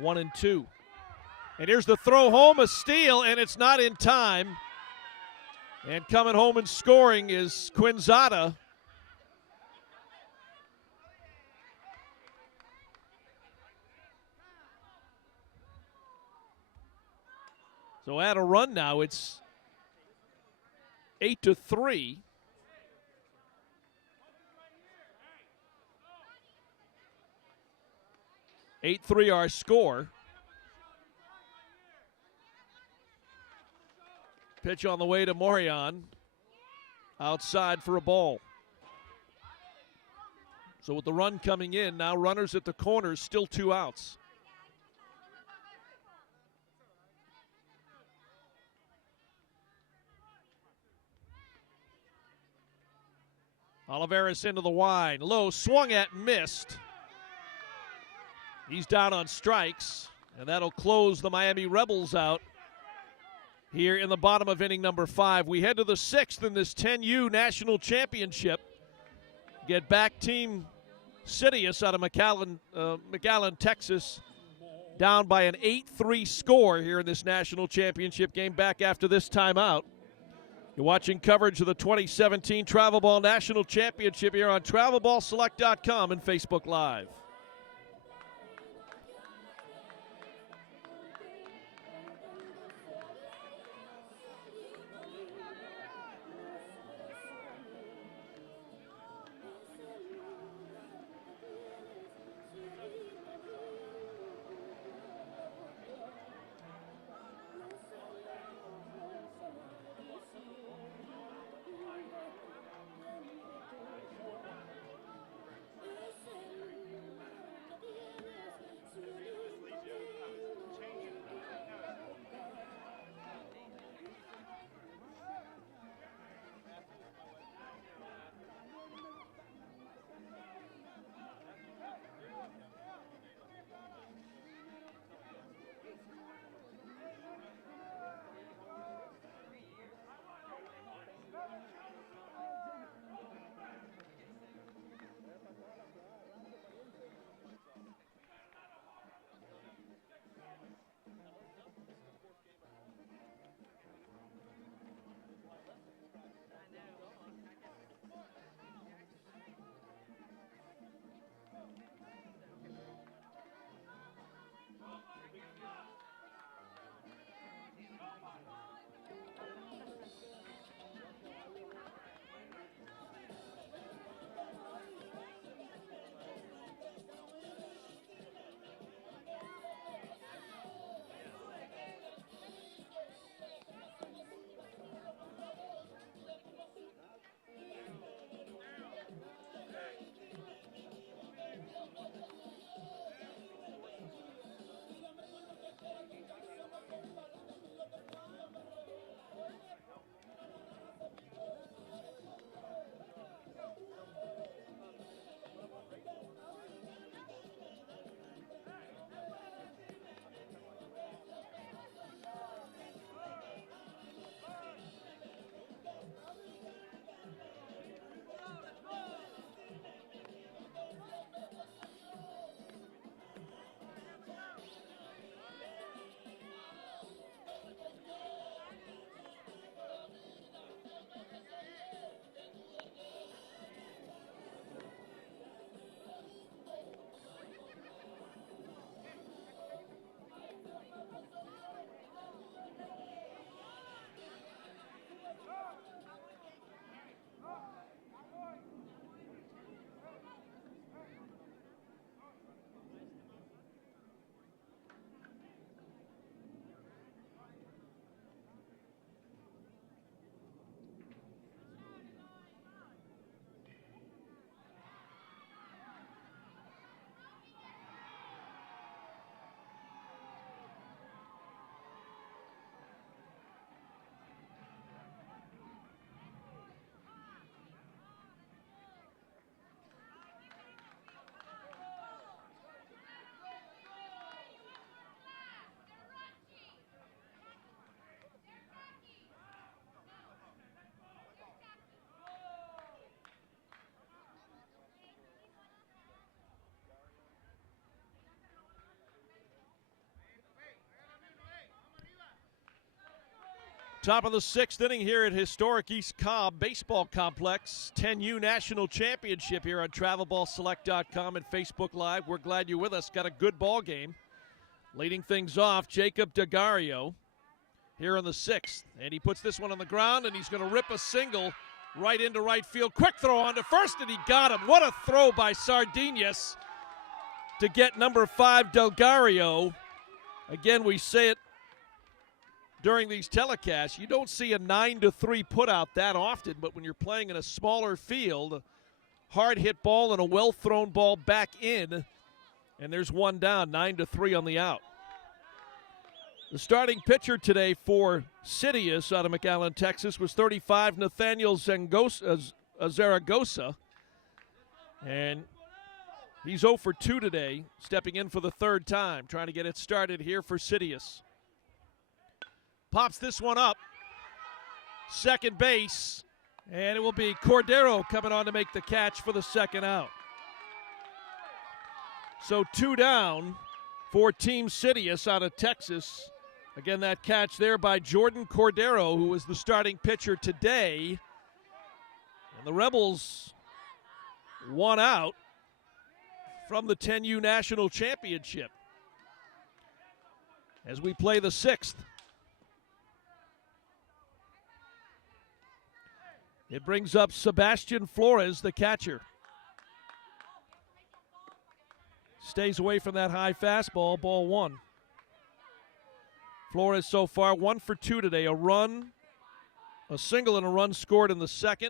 1-2. And here's the throw home, a steal, and it's not in time. And coming home and scoring is Quinzada. So at a run now, it's 8 to 3. Eight 3 our score. Pitch on the way to Morion. Outside for a ball. So with the run coming in, now runners at the corners, still 2 outs. Olivares into the wind. Low, swung at, missed. He's down on strikes, and that'll close the Miami Rebels out here in the bottom of inning number 5. We head to the 6th in this 10U National Championship. Get back Team CITIUS out of McAllen, Texas, down by an 8-3 score here in this National Championship game, back after this timeout. You're watching coverage of the 2017 Travel Ball National Championship here on TravelBallSelect.com and Facebook Live. Top of the 6th inning here at historic East Cobb Baseball Complex. 10U National Championship here on TravelBallSelect.com and Facebook Live. We're glad you're with us. Got a good ball game. Leading things off, Jacob DeGario here in the 6th. And he puts this one on the ground, and he's going to rip a single right into right field. Quick throw on to first, and he got him. What a throw by Sardinhas to get number 5, DeGario. Again, we say it during these telecasts, you don't see a 9-3 putout that often, but when you're playing in a smaller field, a hard hit ball and a well thrown ball back in, and there's one down, 9-3 on the out. The starting pitcher today for CITIUS out of McAllen, Texas, was 35, Nathaniel Zaragoza, and he's 0 for 2 today, stepping in for the 3rd time, trying to get it started here for CITIUS. Pops this one up, second base, and it will be Cordero coming on to make the catch for the 2nd out. So 2 down for Team CITIUS out of Texas. Again, that catch there by Jordan Cordero, who was the starting pitcher today. And the Rebels 1 out from the 10U National Championship as we play the 6th. It brings up Sebastian Flores, the catcher. Stays away from that high fastball, ball 1. Flores so far 1 for 2 today. A run, a single and a run scored in the 2nd.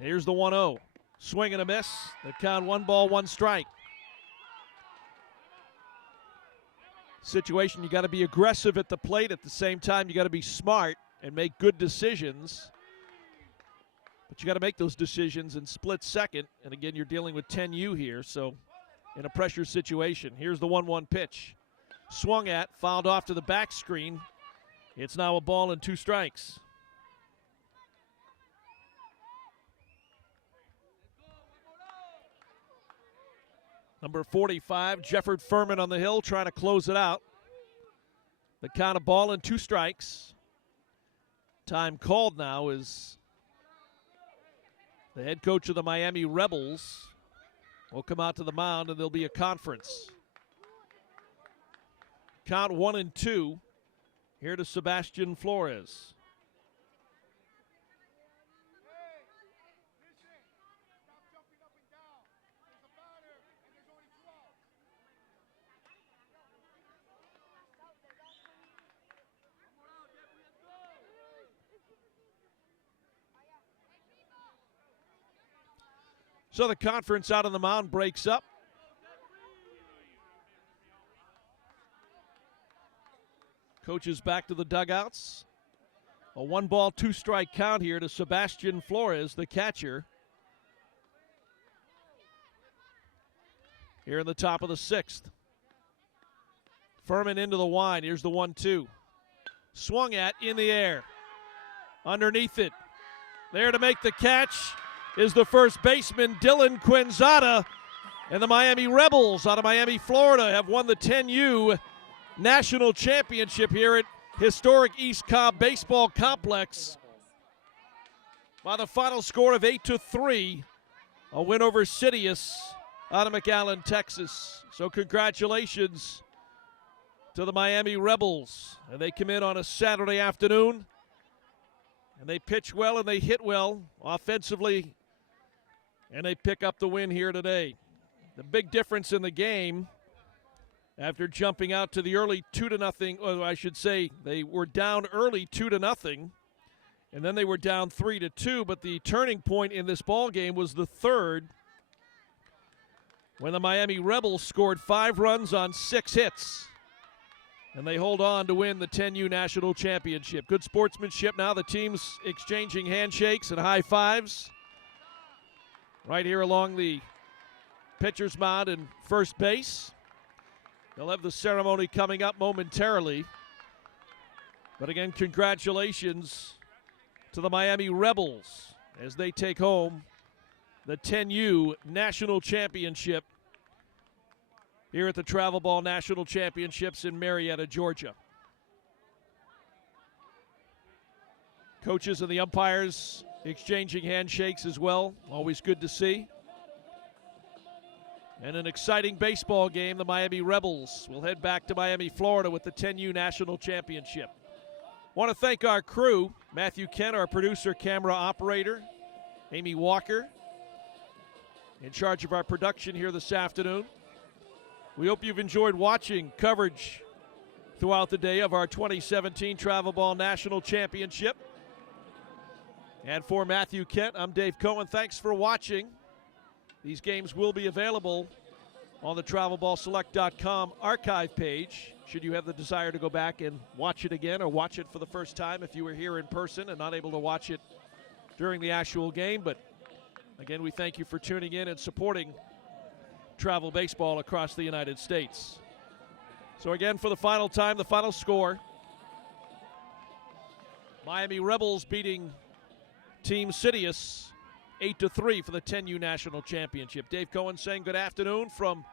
Here's the 1-0. Swing and a miss. The count 1 ball, 1 strike. Situation, you got to be aggressive at the plate. At the same time, you got to be smart and make good decisions. But you got to make those decisions in split second. And again, you're dealing with 10U here, so in a pressure situation. Here's the 1-1 pitch. Swung at, fouled off to the back screen. It's now a ball and 2 strikes. Number 45, Jefford Furman on the hill, trying to close it out. The count of ball and 2 strikes. Time called now is the head coach of the Miami Rebels will come out to the mound, and there'll be a conference. Count 1-2 here to Sebastian Flores. So the conference out on the mound breaks up. Coaches back to the dugouts. A 1 ball, 2 strike count here to Sebastian Flores, the catcher. Here in the top of the 6th. Furman into the wind. Here's the 1-2. Swung at, in the air. Underneath it. There to make the catch is the first baseman, Dylan Quinzada. And the Miami Rebels out of Miami, Florida have won the 10U National Championship here at historic East Cobb Baseball Complex by the final score of 8-3. A win over CITIUS out of McAllen, Texas. So congratulations to the Miami Rebels. And they come in on a Saturday afternoon, and they pitch well and they hit well offensively, and they pick up the win here today. The big difference in the game, after jumping out to the early 2-0, or I should say they were down early 2-0, and then they were down 3-2, but the turning point in this ball game was the 3rd, when the Miami Rebels scored 5 runs on 6 hits, and they hold on to win the 10U National Championship. Good sportsmanship now, the teams exchanging handshakes and high fives right here along the pitcher's mound and first base. They'll have the ceremony coming up momentarily. But again, congratulations to the Miami Rebels as they take home the 10U National Championship here at the Travel Ball National Championships in Marietta, Georgia. Coaches and the umpires exchanging handshakes as well. Always good to see. And an exciting baseball game. The Miami Rebels will head back to Miami, Florida with the 10U National Championship. Want to thank our crew, Matthew Kent, our producer, camera operator, Amy Walker, in charge of our production here this afternoon. We hope you've enjoyed watching coverage throughout the day of our 2017 Travel Ball National Championship. And for Matthew Kent, I'm Dave Cohen. Thanks for watching. These games will be available on the TravelBallSelect.com archive page, should you have the desire to go back and watch it again or watch it for the first time if you were here in person and not able to watch it during the actual game. But again, we thank you for tuning in and supporting travel baseball across the United States. So again, for the final time, the final score, Miami Rebels beating Team CITIUS 8-3 for the 10U National Championship. Dave Cohen saying good afternoon from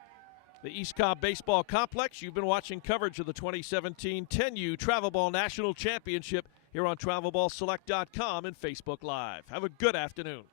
the East Cobb Baseball Complex. You've been watching coverage of the 2017 10U Travel Ball National Championship here on TravelBallSelect.com and Facebook Live. Have a good afternoon.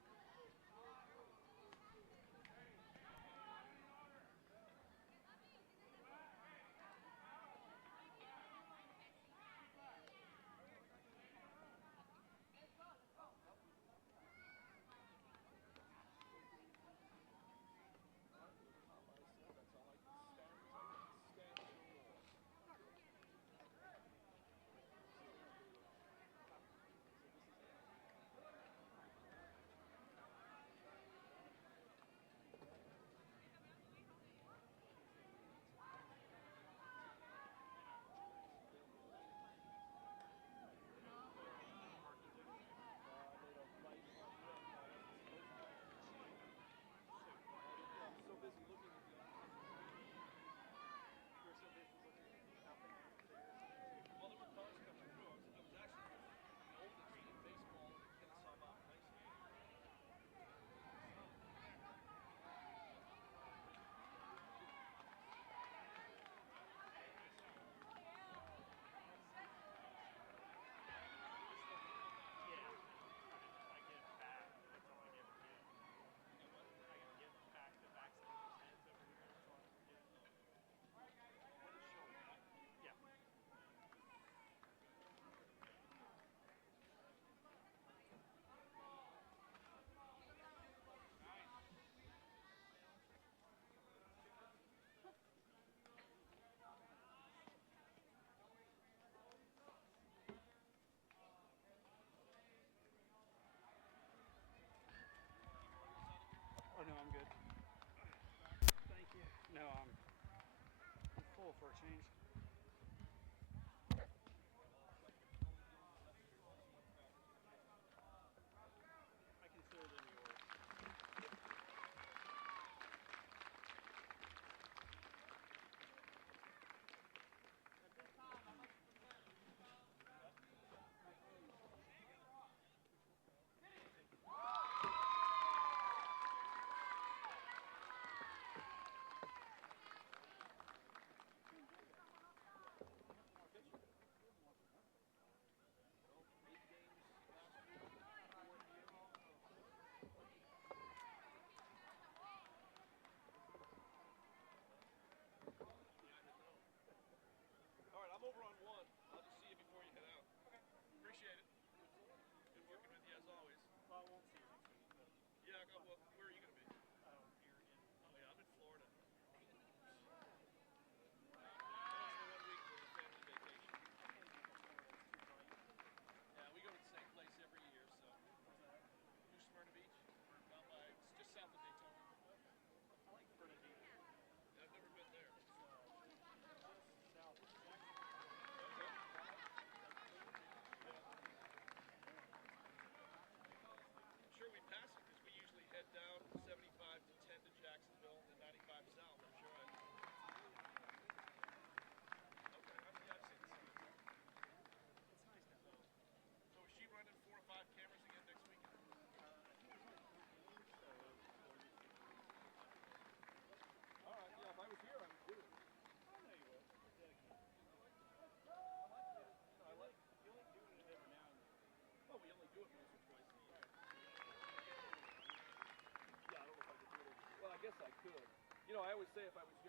You know, I always say if I was